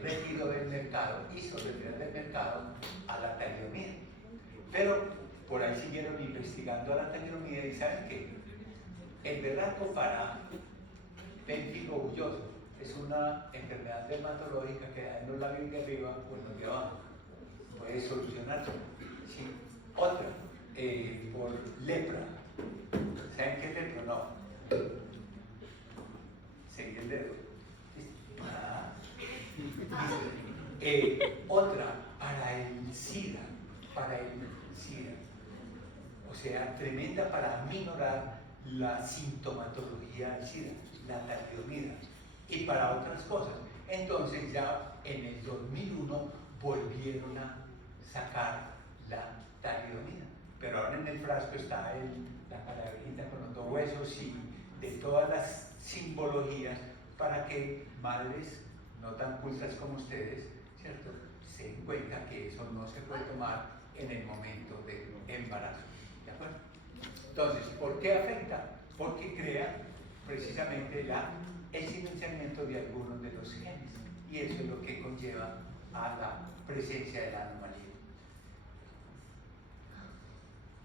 retiró del mercado, hizo retirar del mercado a la talidomida. Pero por ahí siguieron investigando a la talidomida y ¿saben qué? El berraco para pélvico bulloso es una enfermedad dermatológica que da en los labios de arriba o en los de abajo. Puede solucionarse. Sí. Otra, por lepra. ¿Saben qué es lepra? No. Seguí el dedo. Ah. Otra, para el SIDA. O sea, tremenda para minorar la sintomatología del SIDA, la talidomida. Y para otras cosas. Entonces ya en el 2001 volvieron a sacar la talidomida. Pero ahora en el frasco está la calaverita con los dos huesos y de todas las simbologías para que madres no tan cultas como ustedes, ¿cierto?, se den cuenta que eso no se puede tomar en el momento del embarazo. ¿De acuerdo? Entonces, ¿por qué afecta? Porque crea precisamente el silenciamiento de algunos de los genes, y eso es lo que conlleva a la presencia de la anomalía.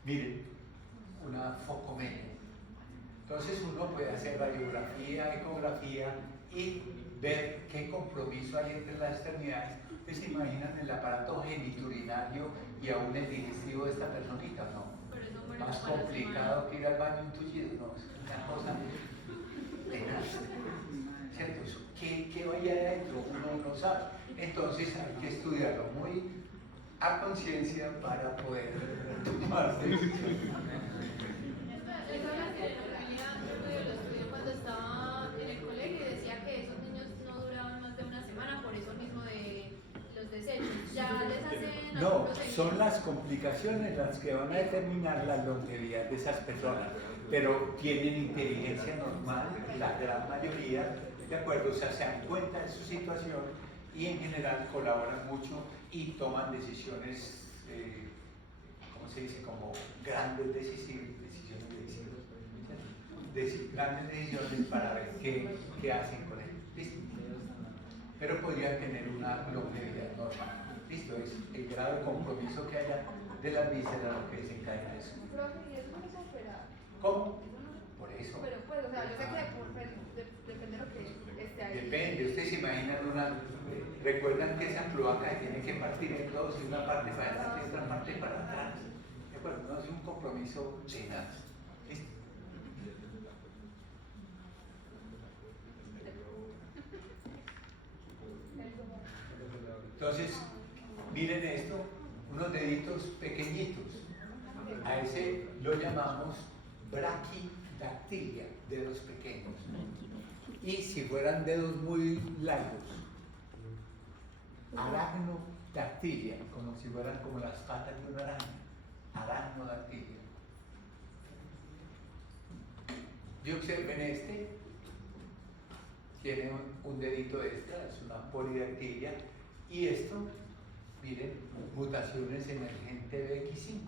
Miren, una focomelia. Entonces uno puede hacer radiografía, ecografía y ver qué compromiso hay entre las extremidades. ¿Ustedes se imaginan el aparato geniturinario y aún el digestivo de esta personita? No. Más complicado que ir al baño en tullido, no, es una cosa tenaz, ¿cierto? ¿Qué vaya adentro? Uno no sabe. Entonces hay que estudiarlo muy a conciencia para poder tomar decisiones. Esa la sirenomelia, yo lo estudié cuando estaba en el colegio y decía que esos niños no duraban más de una semana, por eso mismo de los desechos. Ya les hacen No, son las complicaciones las que van a determinar la longevidad de esas personas, pero tienen inteligencia normal, la gran mayoría, ¿de acuerdo? O sea, se dan cuenta de su situación y en general colaboran mucho y toman decisiones, ¿cómo se dice? Como grandes decisiones grandes decisiones para ver qué hacen con él. ¿Listo? Pero podrían tener una longevidad normal. ¿Listo? Es el grado de compromiso que haya de las vísceras lo que desencadena eso. Profe, ¿y eso no es operar? ¿Cómo? Eso no es. Por eso. Pero pues, o sea, yo sé que depende de lo que esté ahí. Depende, ustedes se imaginan recuerdan que esa cloaca tiene que partir en dos y una parte para adelante y otra parte para atrás. ¿De acuerdo? No es un compromiso de nada. ¿Listo? Entonces, miren esto, unos deditos pequeñitos. A ese lo llamamos braquidactilia, dedos pequeños. Y si fueran dedos muy largos, aracnodactilia, como si fueran como las patas de una araña. Aracnodactilia. Y observen este, tiene un dedito extra, es una polidactilia. Y esto, miren, mutaciones en el gen TBX5,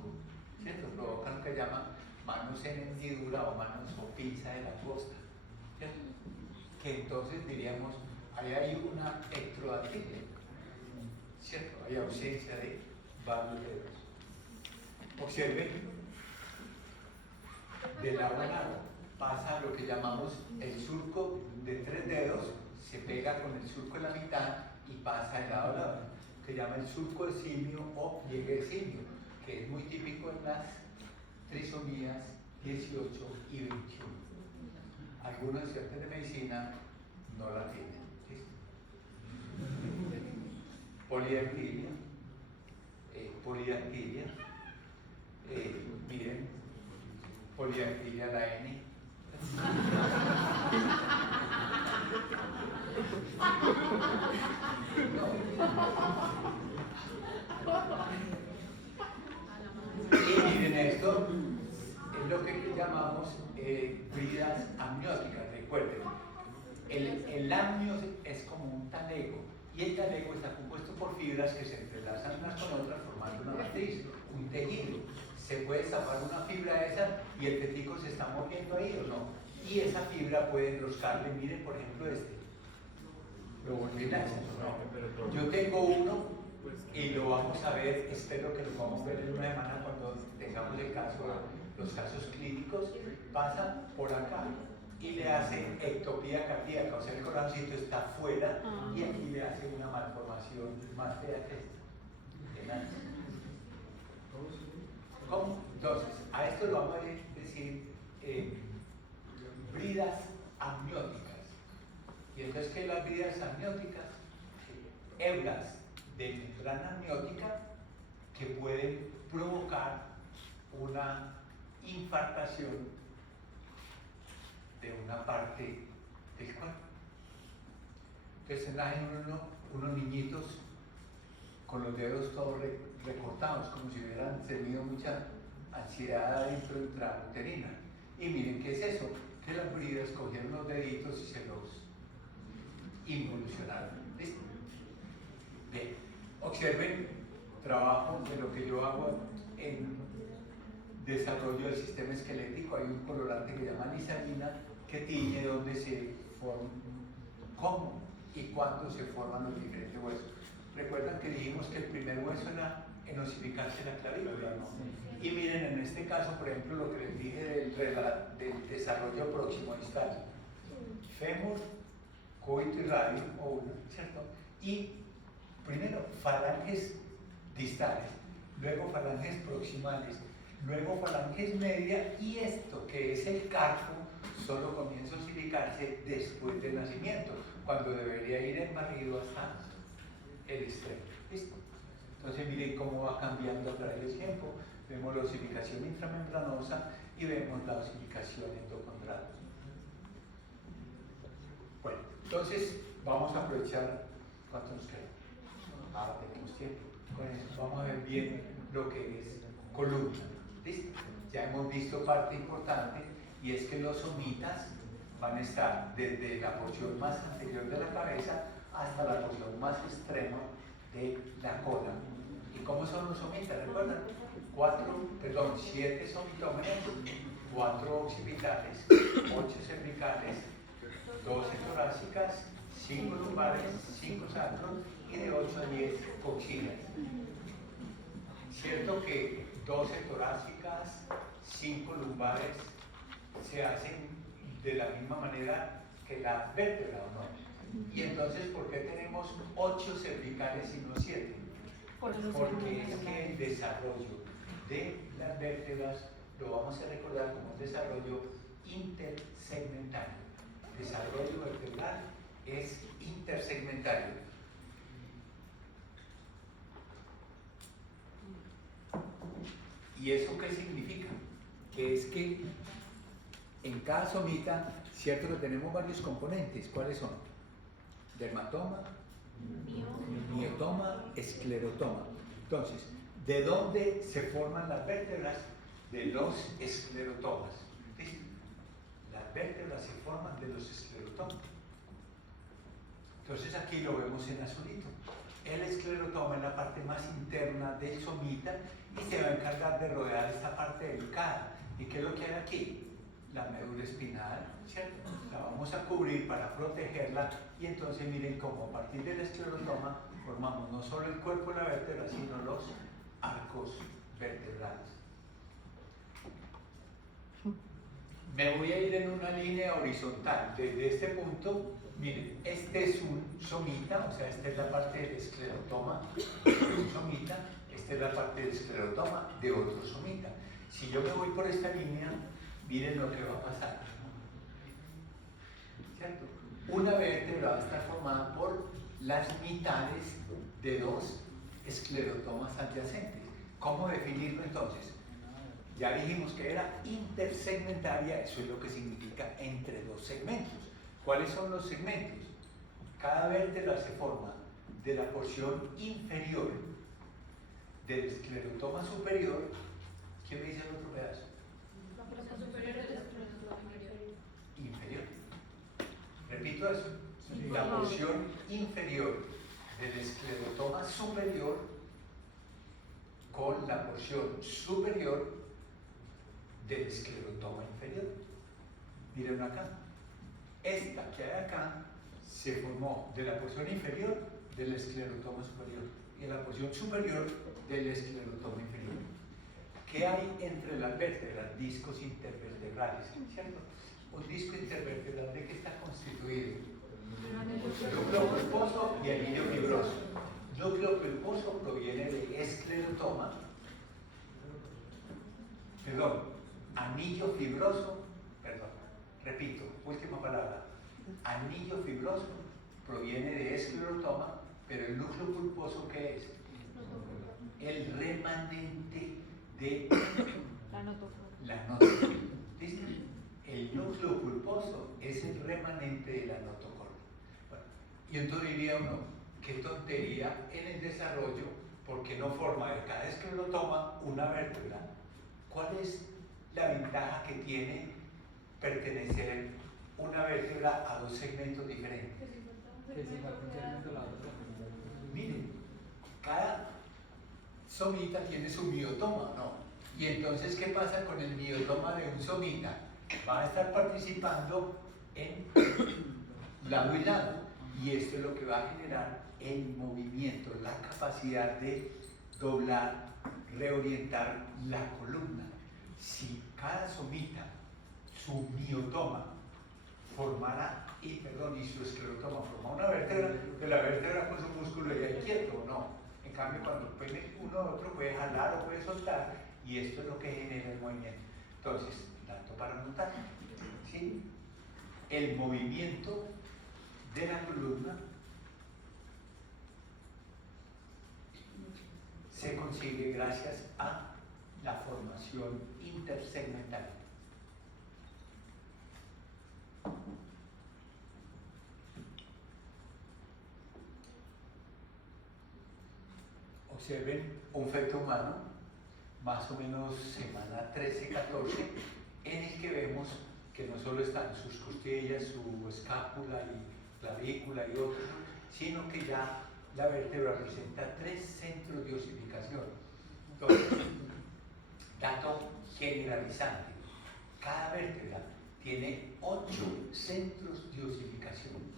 ¿cierto? Provocan lo que llaman manos en hendidura o manos o pinza de la costa, ¿cierto? Que entonces diríamos, ahí hay una ectrodactilia, ¿cierto? Hay ausencia de varios dedos. Observen, de lado a lado pasa lo que llamamos el surco de 3 dedos, se pega con el surco en la mitad y pasa de lado a lado, que llama el surco de simio o pliegue de simio, que es muy típico en las trisomías 18 y 21. Algunos estudiantes de medicina no la tienen. ¿Listo? Polidactilia, polidactilia, miren, polidactilia la N. Y miren esto, es lo que llamamos bridas amnióticas. Recuerden, el amnio es como un talego y el talego está compuesto por fibras que se entrelazan unas con otras formando una matriz, un tejido. Se puede zafar una fibra esa y el tetico se está moviendo ahí o no. Y esa fibra puede enroscarle, miren por ejemplo este. Lo volví a hacer, ¿no? Yo tengo uno y lo vamos a ver, espero que lo vamos a ver en una semana cuando tengamos el caso, los casos clínicos. Pasa por acá y le hace ectopía cardíaca, o sea el corazoncito está afuera y aquí le hace una malformación más fea que esta. ¿Cómo? Entonces, a esto lo vamos a decir bridas amnióticas. Y entonces, ¿qué es las bridas amnióticas? Hebras de membrana amniótica que pueden provocar una infartación de una parte del cuerpo. Entonces nacen unos niñitos con los dedos todos recortados, como si hubieran tenido mucha ansiedad adentro intrauterina. Y miren qué es eso, que las bridas cogieron los deditos y se los involucionaron. ¿Listo? Bien, observen trabajo de lo que yo hago en desarrollo del sistema esquelético. Hay un colorante que se llama lisarina que tiñe donde se forma, cómo y cuándo se forman los diferentes huesos. Recuerdan que dijimos que el primer hueso era en osificarse la clavícula, ¿no? Y miren, en este caso, por ejemplo, lo que les dije del desarrollo próximo distal. Fémur, coito y radio, o una, ¿cierto? Y primero falanges distales, luego falanges proximales, luego falanges media, y esto que es el carpo solo comienza a osificarse después del nacimiento, cuando debería ir embarrido hasta el extremo. ¿Listo? Entonces miren cómo va cambiando a través del tiempo. Vemos la osificación intramembranosa y vemos la osificación endocondral. Bueno, entonces vamos a aprovechar cuánto nos queda. Ahora tenemos tiempo. Con eso vamos a ver bien lo que es columna. ¿Listo? Ya hemos visto parte importante, y es que los somitas van a estar desde la porción más anterior de la cabeza hasta la porción más extrema de la cola. ¿Y cómo son los somitas? ¿Recuerdan? 7 somitómeros, 4 occipitales, 8 cervicales, 12 torácicas, 5 lumbares, 5 sacros y de 8 a 10 coxilas. Cierto que 12 torácicas, 5 lumbares se hacen de la misma manera que la vértebra, ¿o no? Y entonces, ¿por qué tenemos 8 cervicales y no 7? Porque es que el desarrollo de las vértebras lo vamos a recordar como un desarrollo intersegmentario. Desarrollo vertebral es intersegmentario. ¿Y eso qué significa? Que es que en cada somita, cierto que tenemos varios componentes. ¿Cuáles son? Dermatoma, miotoma, esclerotoma. Entonces, ¿de dónde se forman las vértebras? De los esclerotomas. ¿Listo? Las vértebras se forman de los esclerotomas. Entonces aquí lo vemos en azulito. El esclerotoma es la parte más interna del somita y se va a encargar de rodear esta parte delicada. ¿Y qué es lo que hay aquí? La médula espinal, ¿cierto? La vamos a cubrir para protegerla y entonces miren cómo a partir del esclerotoma formamos no solo el cuerpo de la vértebra, sino los arcos vertebrales. Me voy a ir en una línea horizontal. Desde este punto, miren, este es un somita, o sea, esta es la parte del esclerotoma de un somita, esta es la parte del esclerotoma de otro somita. Si yo me voy por esta línea, miren lo que va a pasar. ¿Cierto? Una vértebra va a estar formada por las mitades de dos esclerotomas adyacentes. ¿Cómo definirlo entonces? Ya dijimos que era intersegmentaria, eso es lo que significa entre dos segmentos. ¿Cuáles son los segmentos? Cada vértebra se forma de la porción inferior del esclerotoma superior. ¿Quién me dice el otro pedazo? La porción superior del esclerotoma inferior. Inferior. Repito eso. La porción inferior del esclerotoma superior con la porción superior del esclerotoma inferior. Miren acá. Esta que hay acá se formó de la porción inferior del esclerotoma superior y de la porción superior del esclerotoma inferior. ¿Qué hay entre las vértebras? Discos intervertebrales, ¿cierto? Un disco intervertebral, ¿de qué está constituido? Núcleo pulposo y anillo fibroso. Núcleo pulposo proviene de esclerotoma, anillo fibroso, repito, última palabra. Anillo fibroso proviene de esclerotoma, pero el núcleo pulposo, ¿qué es? El remanente de la notocordia. ¿Listo? El núcleo pulposo es el remanente de la notocordia. Bueno, y entonces diría uno, qué tontería en el desarrollo, porque no forma de cada esclerotoma una vértebra. ¿Cuál es la ventaja que tiene pertenecer una vértebra a dos segmentos diferentes? Que si falta un segmento, la otra. Miren, cada somita tiene su miotoma, ¿no? Y entonces, ¿qué pasa con el miotoma de un somita? Va a estar participando en lado y lado, y esto es lo que va a generar el movimiento, la capacidad de doblar, reorientar la columna. Si cada somita, su miotoma, formara, y su esclerotoma forma una vértebra, que la vértebra con su músculo ya quieto, no. En cambio, cuando uno a otro puede jalar o puede soltar, y esto es lo que genera el movimiento. Entonces, dato para anotar, ¿sí? El movimiento de la columna se consigue gracias a la formación intersegmental. Observen un feto humano, más o menos semana 13-14, en el que vemos que no solo están sus costillas, su escápula y clavícula y otros, sino que ya la vértebra presenta 3 centros de osificación. Entonces, dato generalizante, cada vértebra tiene 8 centros de osificación.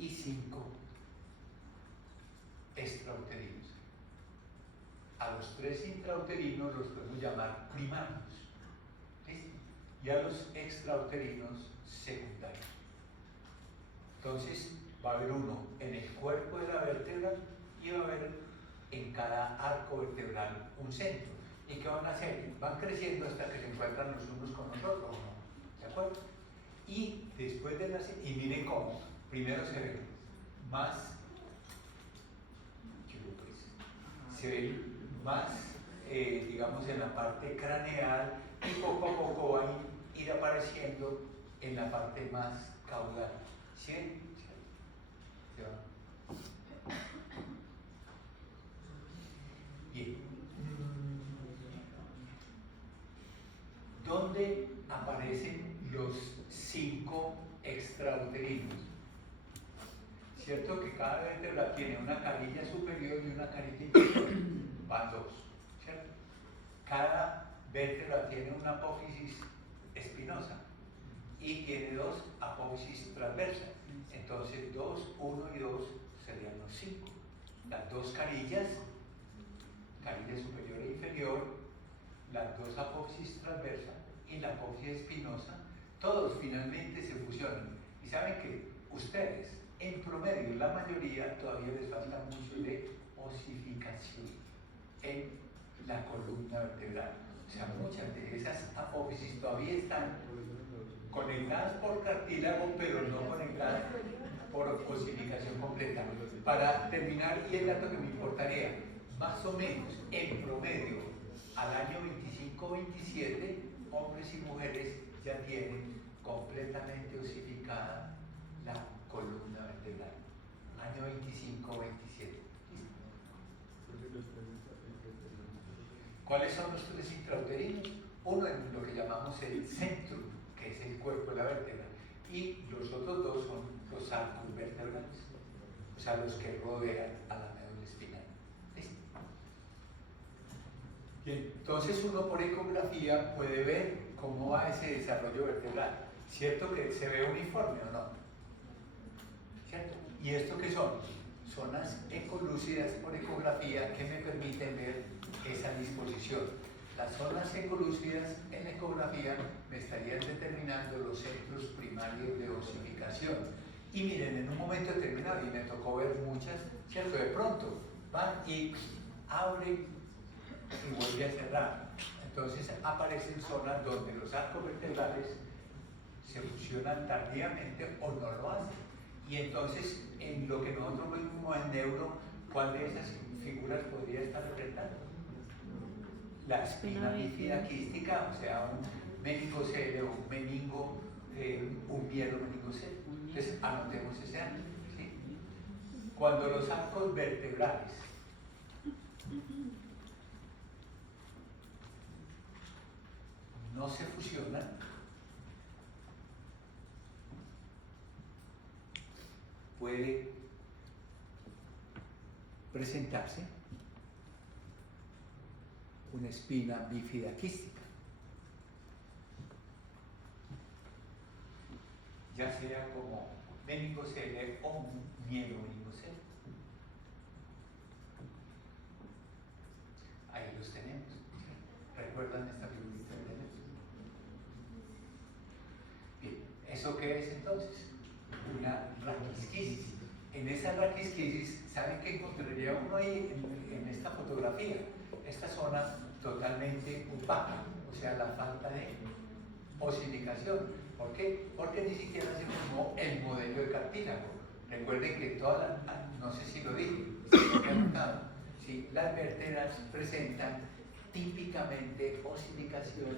y 5 extrauterinos. A los 3 intrauterinos los podemos llamar primarios. ¿Listo? Y a los extrauterinos secundarios. Entonces va a haber uno en el cuerpo de la vértebra y va a haber en cada arco vertebral un centro. ¿Y qué van a hacer? Van creciendo hasta que se encuentran los unos con los otros, ¿no? ¿De acuerdo? Y después de nacer, y miren cómo, primero se ven más, se ven más, digamos, en la parte craneal y poco a poco van a ir apareciendo en la parte más caudal. ¿Sí? ¿Sí? Bien. ¿Dónde aparecen los 5 extrauterinos? Cierto que cada vértebra tiene una carilla superior y una carilla inferior, van 2, ¿cierto? Cada vértebra tiene una apófisis espinosa y tiene 2 apófisis transversas. Entonces 2, 1 y 2 serían los 5. Las 2 carillas, carilla superior e inferior, las 2 apófisis transversas y la apófisis espinosa, todos finalmente se fusionan. Y saben que ustedes, en promedio, la mayoría todavía les falta mucho de osificación en la columna vertebral. O sea, muchas de esas apófisis todavía están conectadas por cartílago, pero no conectadas por osificación completa. Para terminar, y el dato que me importaría, más o menos en promedio, al año 25-27, hombres y mujeres ya tienen completamente osificada la columna vertebral. Año 25-27. ¿Cuáles son los 3 intrauterinos? Uno en lo que llamamos el centrum, que es el cuerpo de la vértebra, y los otros 2 son los arcos vertebrales, o sea, los que rodean a la médula espinal. ¿Listo? Bien, entonces uno por ecografía puede ver cómo va ese desarrollo vertebral. ¿Cierto que se ve uniforme o no? ¿Cierto? ¿Y esto qué son? Zonas ecolúcidas por ecografía que me permiten ver esa disposición. Las zonas ecolúcidas en ecografía me estarían determinando los centros primarios de osificación. Y miren, en un momento determinado, y me tocó ver muchas, ¿cierto? De pronto van y abren y vuelve a cerrar. Entonces aparecen zonas donde los arcos vertebrales se fusionan tardíamente o no lo hacen. Y entonces, en lo que nosotros vemos en neuro, ¿cuál de esas figuras podría estar representando? La espina bífida quística, o sea, un meningocele o un meningo, un mielomeningocele. Entonces, anotemos ese año. ¿Sí? Cuando los arcos vertebrales no se fusionan, puede presentarse una espina bífida quística, ya sea como meningocele o un mielomeningocele. Ahí los tenemos. ¿Recuerdan esta figurita? Bien, ¿eso qué es entonces? Una raquisquisis. En esa raquisquisis, ¿saben qué encontraría uno ahí en esta fotografía? Esta zona totalmente opaca, o sea, la falta de osificación. ¿Por qué? Porque ni siquiera se formó el modelo de cartílago. Recuerden que todas las, no sé si lo dije, ¿sí? Las vértebras presentan típicamente osificación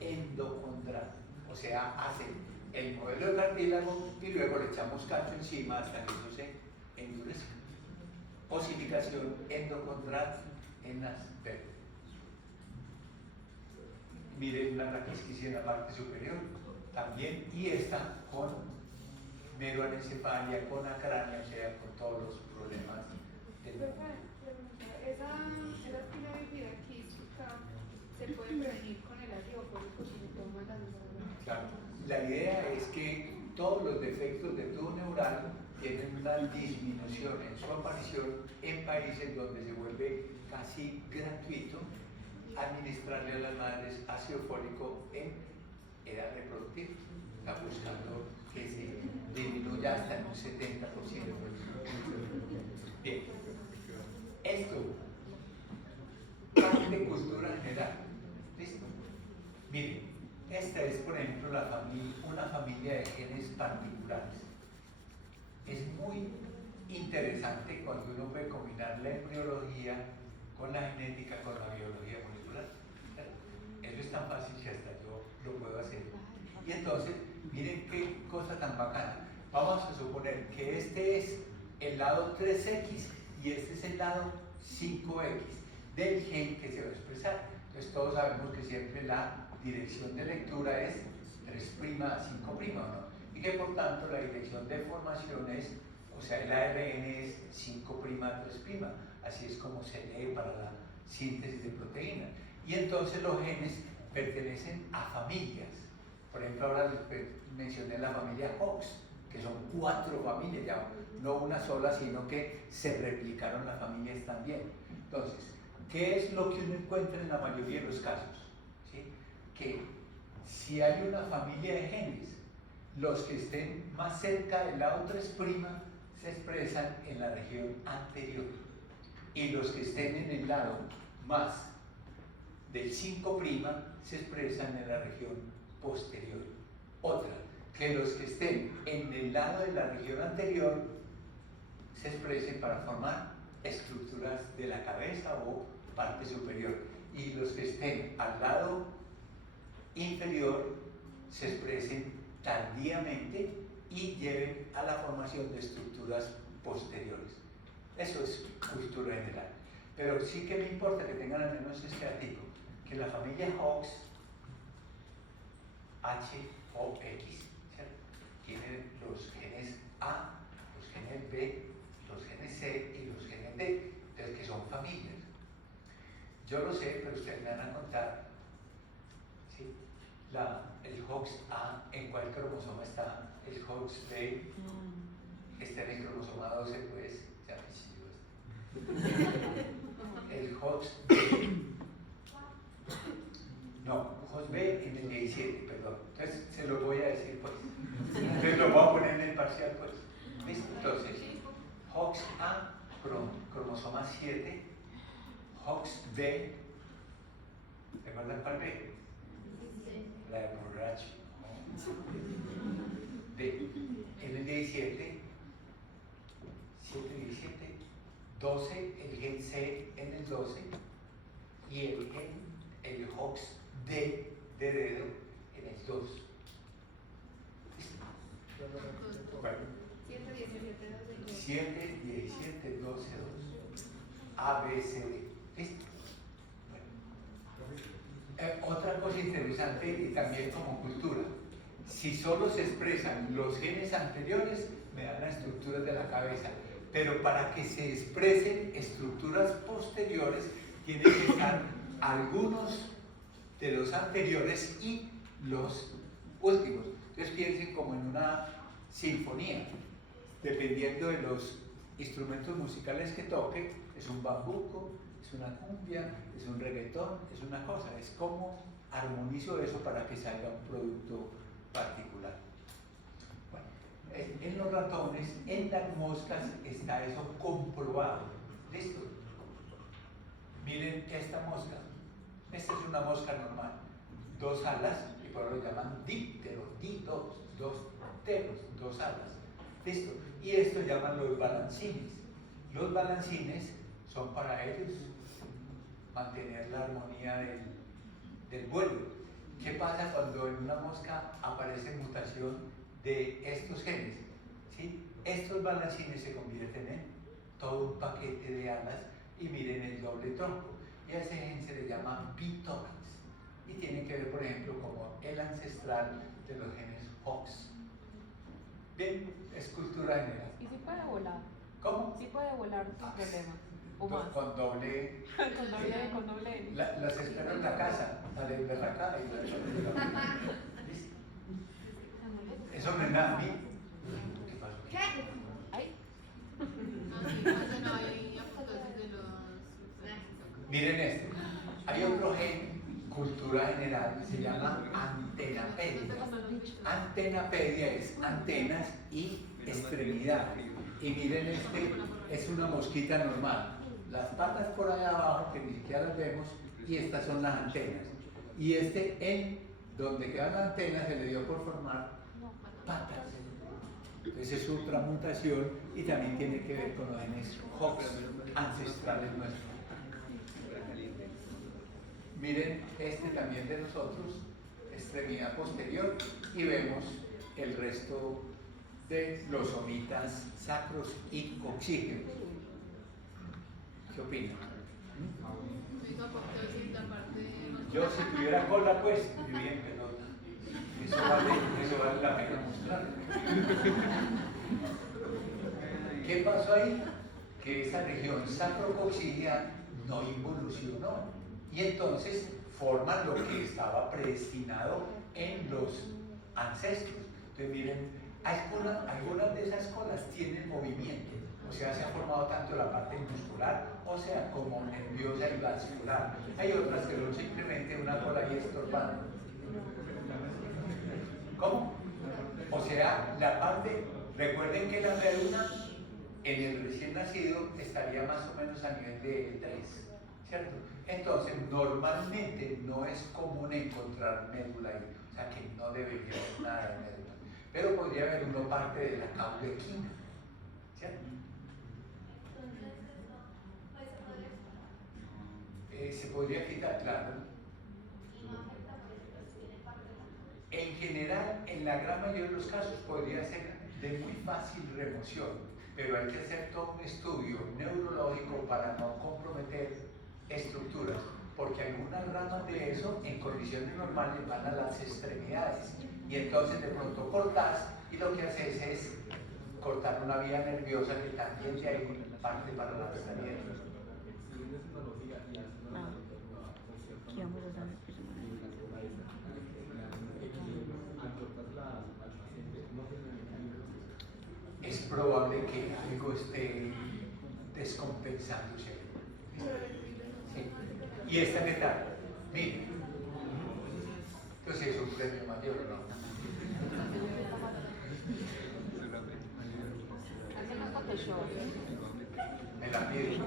endocondral, o sea, hacen el modelo de cartílago y luego le echamos cacho encima hasta que eso se endurece. Osificación endocondral en las vértebras. Miren la raquisquisis en la parte superior también, y esta con megalencefalia, con acrania, o sea, con todos los problemas del Esa espina bífida quística se puede prevenir con el ácido fólico si se toma las Claro, la idea es que todos los defectos del tubo neural tienen una disminución en su aparición en países donde se vuelve casi gratuito administrarle a las madres ácido fólico en edad reproductiva. Está buscando que se disminuya hasta en un 70%. Bien, esto, parte de cultura general. ¿Listo? Miren, esta es, por ejemplo, una familia de genes particulares. Es muy interesante cuando uno puede combinar la embriología con la genética, con la biología molecular. Eso es tan fácil que hasta yo lo puedo hacer. Y entonces, miren qué cosa tan bacana. Vamos a suponer que este es el lado 3X y este es el lado 5X del gen que se va a expresar. Entonces todos sabemos que siempre la dirección de lectura es 3' a 5', ¿no? Y que por tanto la dirección de formación es, o sea, el ARN es 5' a 3', así es como se lee para la síntesis de proteínas. Y entonces los genes pertenecen a familias. Por ejemplo, ahora les mencioné la familia Hox, que son 4 familias, ya no una sola, sino que se replicaron las familias también. Entonces, ¿qué es lo que uno encuentra en la mayoría de los casos? ¿Sí? Que si hay una familia de genes, los que estén más cerca del lado 3' se expresan en la región anterior y los que estén en el lado más del 5' se expresan en la región posterior. Otra, que los que estén en el lado de la región anterior se expresen para formar estructuras de la cabeza o parte superior, y los que estén al lado inferior se expresen tardíamente y lleven a la formación de estructuras posteriores. Eso es cultura general. Pero sí que me importa que tengan al menos este artículo, que la familia Hox, H-O-X, ¿cierto? Tiene los genes A, los genes B, los genes C y los genes D, entonces que son familias. Yo lo sé, pero ustedes me van a contar, ¿sí? El Hox A, ¿en cuál cromosoma está? El Hox B está en el cromosoma 12, pues, ya me sirvió esto. El Hox B, no, Hox B en el 17, perdón. Entonces se lo voy a decir, pues. Entonces lo voy a poner en el parcial, pues. ¿Listo? Entonces, Hox A, cromosoma 7, Hox B, ¿recuerdan cuál B? La de borracho. B, en el 17, 7, 17, 12, el gen C en el 12 y el Hox D de dedo en el 2. Bueno, 7, 17, 12, 2. A, B, C, D. ¿Listo? Bueno. Otra cosa interesante y también como cultura. Si solo se expresan los genes anteriores, me dan las estructuras de la cabeza. Pero para que se expresen estructuras posteriores, tienen que estar algunos de los anteriores y los últimos. Entonces piensen como en una sinfonía. Dependiendo de los instrumentos musicales que toque, es un bambuco, es una cumbia, es un reggaetón, es una cosa. Es como armonizo eso para que salga un producto particular. Bueno, en los ratones, en las moscas está eso comprobado. ¿Listo? Miren esta mosca. Esta es una mosca normal. 2 alas, y por eso lo llaman dípteros, dos teros, 2 alas. ¿Listo? Y esto llaman los balancines. Los balancines son para ellos mantener la armonía del vuelo. ¿Qué pasa cuando en una mosca aparece mutación de estos genes? ¿Sí? Estos balancines se convierten en todo un paquete de alas y miren el doble tronco. Y a ese gen se le llama bitórax. Y tiene que ver, por ejemplo, como el ancestral de los genes Hox. Bien, es cultura general. ¿Y si puede volar? ¿Cómo? ¿Sí puede volar sin problema? ¿O más? Con doble. Con doble N. Las espero en la casa, a de acá y ¿listo? Eso no es nada a mí. ¿Qué pasó? Ay, Miren este. Hay otro gen, cultura general, que se llama antenapedia. Antenapedia es antenas y extremidad. Y miren este, es una mosquita normal. Las patas por allá abajo, que ni siquiera las vemos, y estas son las antenas. Y este, en donde quedan las antenas, se le dio por formar patas. Entonces es otra mutación y también tiene que ver con los genes Hox ancestrales nuestros. Miren este también de nosotros, extremidad posterior, y vemos el resto de los somitas sacros y oxígenos. ¿Qué opinan? Yo si tuviera cola, pues, viviría en pelota. Eso vale la pena mostrar. ¿Qué pasó ahí? Que esa región sacrocoxígea no involucionó. Y entonces forman lo que estaba predestinado en los ancestros. Entonces miren, algunas de esas colas tienen movimiento. O sea, se ha formado tanto la parte muscular, o sea, como nerviosa y vascular. Hay otras que son simplemente una cola ahí estorbando. ¿Cómo? O sea, la parte, recuerden que la médula en el recién nacido estaría más o menos a nivel de L3, ¿cierto? Entonces, normalmente no es común encontrar médula ahí, o sea que no debería haber nada de médula, pero podría haber una parte de la caudequina, ¿cierto? Se podría quitar, claro. En general, en la gran mayoría de los casos podría ser de muy fácil remoción, pero hay que hacer todo un estudio neurológico para no comprometer estructuras, porque algunas ramas de eso en condiciones normales van a las extremidades y entonces de pronto cortas y lo que haces es cortar una vía nerviosa que también de ahí parte para la extremidad. Es probable que algo esté descompensándose. Sí. ¿Y esta qué tal? Miren. Entonces es un premio mayor, ¿no? Me la pido.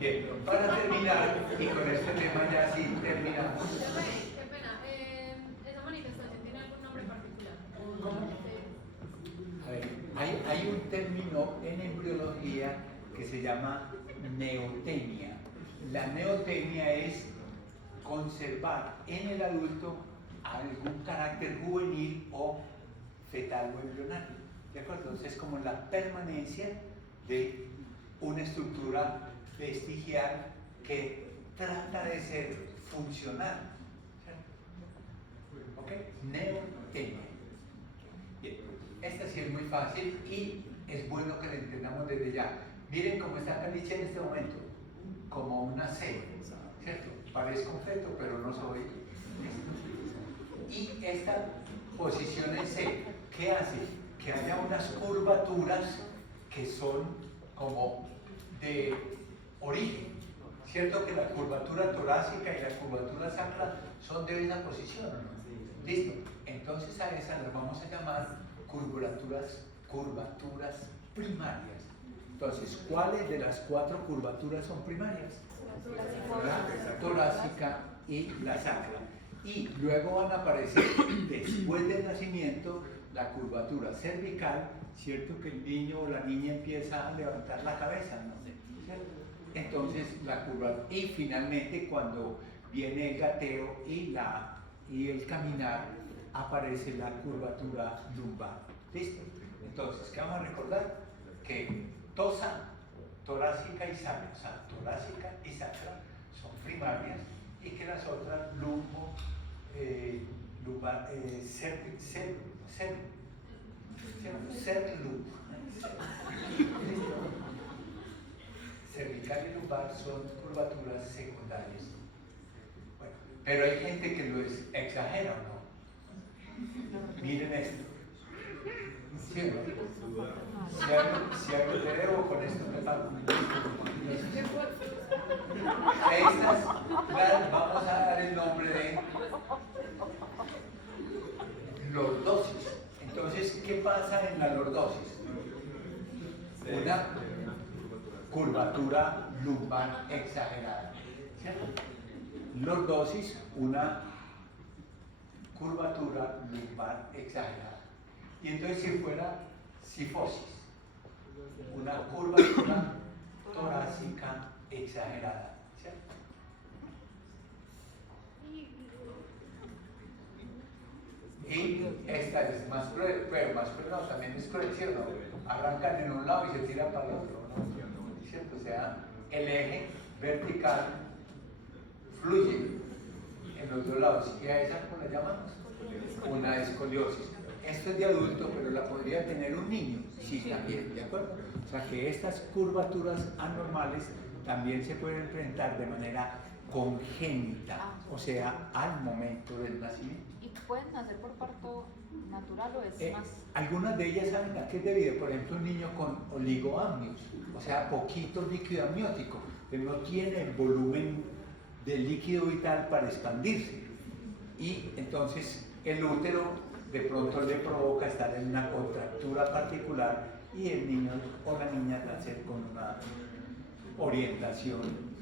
Bien, para terminar, y con este tema ya sí terminamos. Qué pena, ¿esa manifestación tiene algún nombre particular? A ver, hay un término en embriología que se llama neotenia. La neotenia es conservar en el adulto algún carácter juvenil o fetal o embrionario. ¿De acuerdo? Entonces es como la permanencia de una estructura vestigial que trata de ser funcional. ¿Ok? Neotenia. Bien, esta sí es muy fácil y es bueno que la entendamos desde ya. Miren cómo está Caliche en este momento, como una C, ¿cierto? Parezco un feto, pero no soy. Y esta posición en C, ¿qué hace? Que haya unas curvaturas que son como de origen. ¿Cierto que la curvatura torácica y la curvatura sacra son de esa posición, ¿no? ¿Listo? Entonces a esas las vamos a llamar curvaturas primarias. Entonces, ¿cuáles de las 4 curvaturas son primarias? La torácica y la sacra. Y luego van a aparecer, después del nacimiento, la curvatura cervical, ¿cierto? Que el niño o la niña empieza a levantar la cabeza, ¿no? Entonces, la curva, y finalmente cuando viene el gateo y el caminar, aparece la curvatura lumbar. ¿Listo? Entonces, ¿qué vamos a recordar? Que tosa, torácica y sacra, o sea, torácica y sacra son primarias y que las otras lumbo, lumbar, cervical y lumbar son curvaturas secundarias. Bueno, pero hay gente que lo exagera, ¿no? Miren esto. ¿Sí o no? Si algo te debo, con esto te pago. Estas vamos a dar el nombre de lordosis. Entonces, ¿qué pasa en la lordosis? Una curvatura lumbar exagerada, ¿cierto? Lordosis, una curvatura lumbar exagerada. Y entonces si fuera cifosis, una curvatura torácica exagerada, ¿cierto? Y esta es más cruel, pero más cruel no, también es cruel, ¿cierto? Arrancan en un lado y se tiran para el otro, ¿no? ¿Cierto? O sea, el eje vertical fluye en los dos lados. ¿Y a esa cómo la llamamos? Una escoliosis. Esto es de adulto, pero la podría tener un niño, sí, también, ¿de acuerdo? O sea que estas curvaturas anormales también se pueden presentar de manera congénita, o sea, al momento del nacimiento. ¿Y pueden nacer por parto natural o es más? Algunas de ellas saben a qué es debido, por ejemplo, un niño con oligoamnios, o sea, poquito líquido amniótico, que no tiene el volumen de líquido vital para expandirse. Y entonces el útero de pronto le provoca estar en una contractura particular y el niño o la niña nacer con una orientación.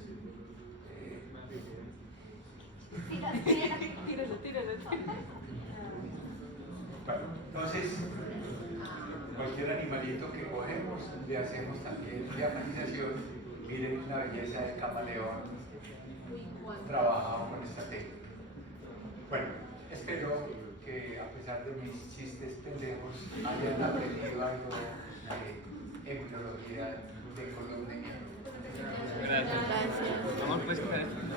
Tíralo. Bueno, entonces, cualquier animalito que cogemos, le hacemos también diafanización. Miren la belleza del camaleón trabajado con esta técnica. Bueno, espero que a pesar de mis chistes pendejos hayan aprendido algo de embriología de columna. Gracias. Vamos pues con esto.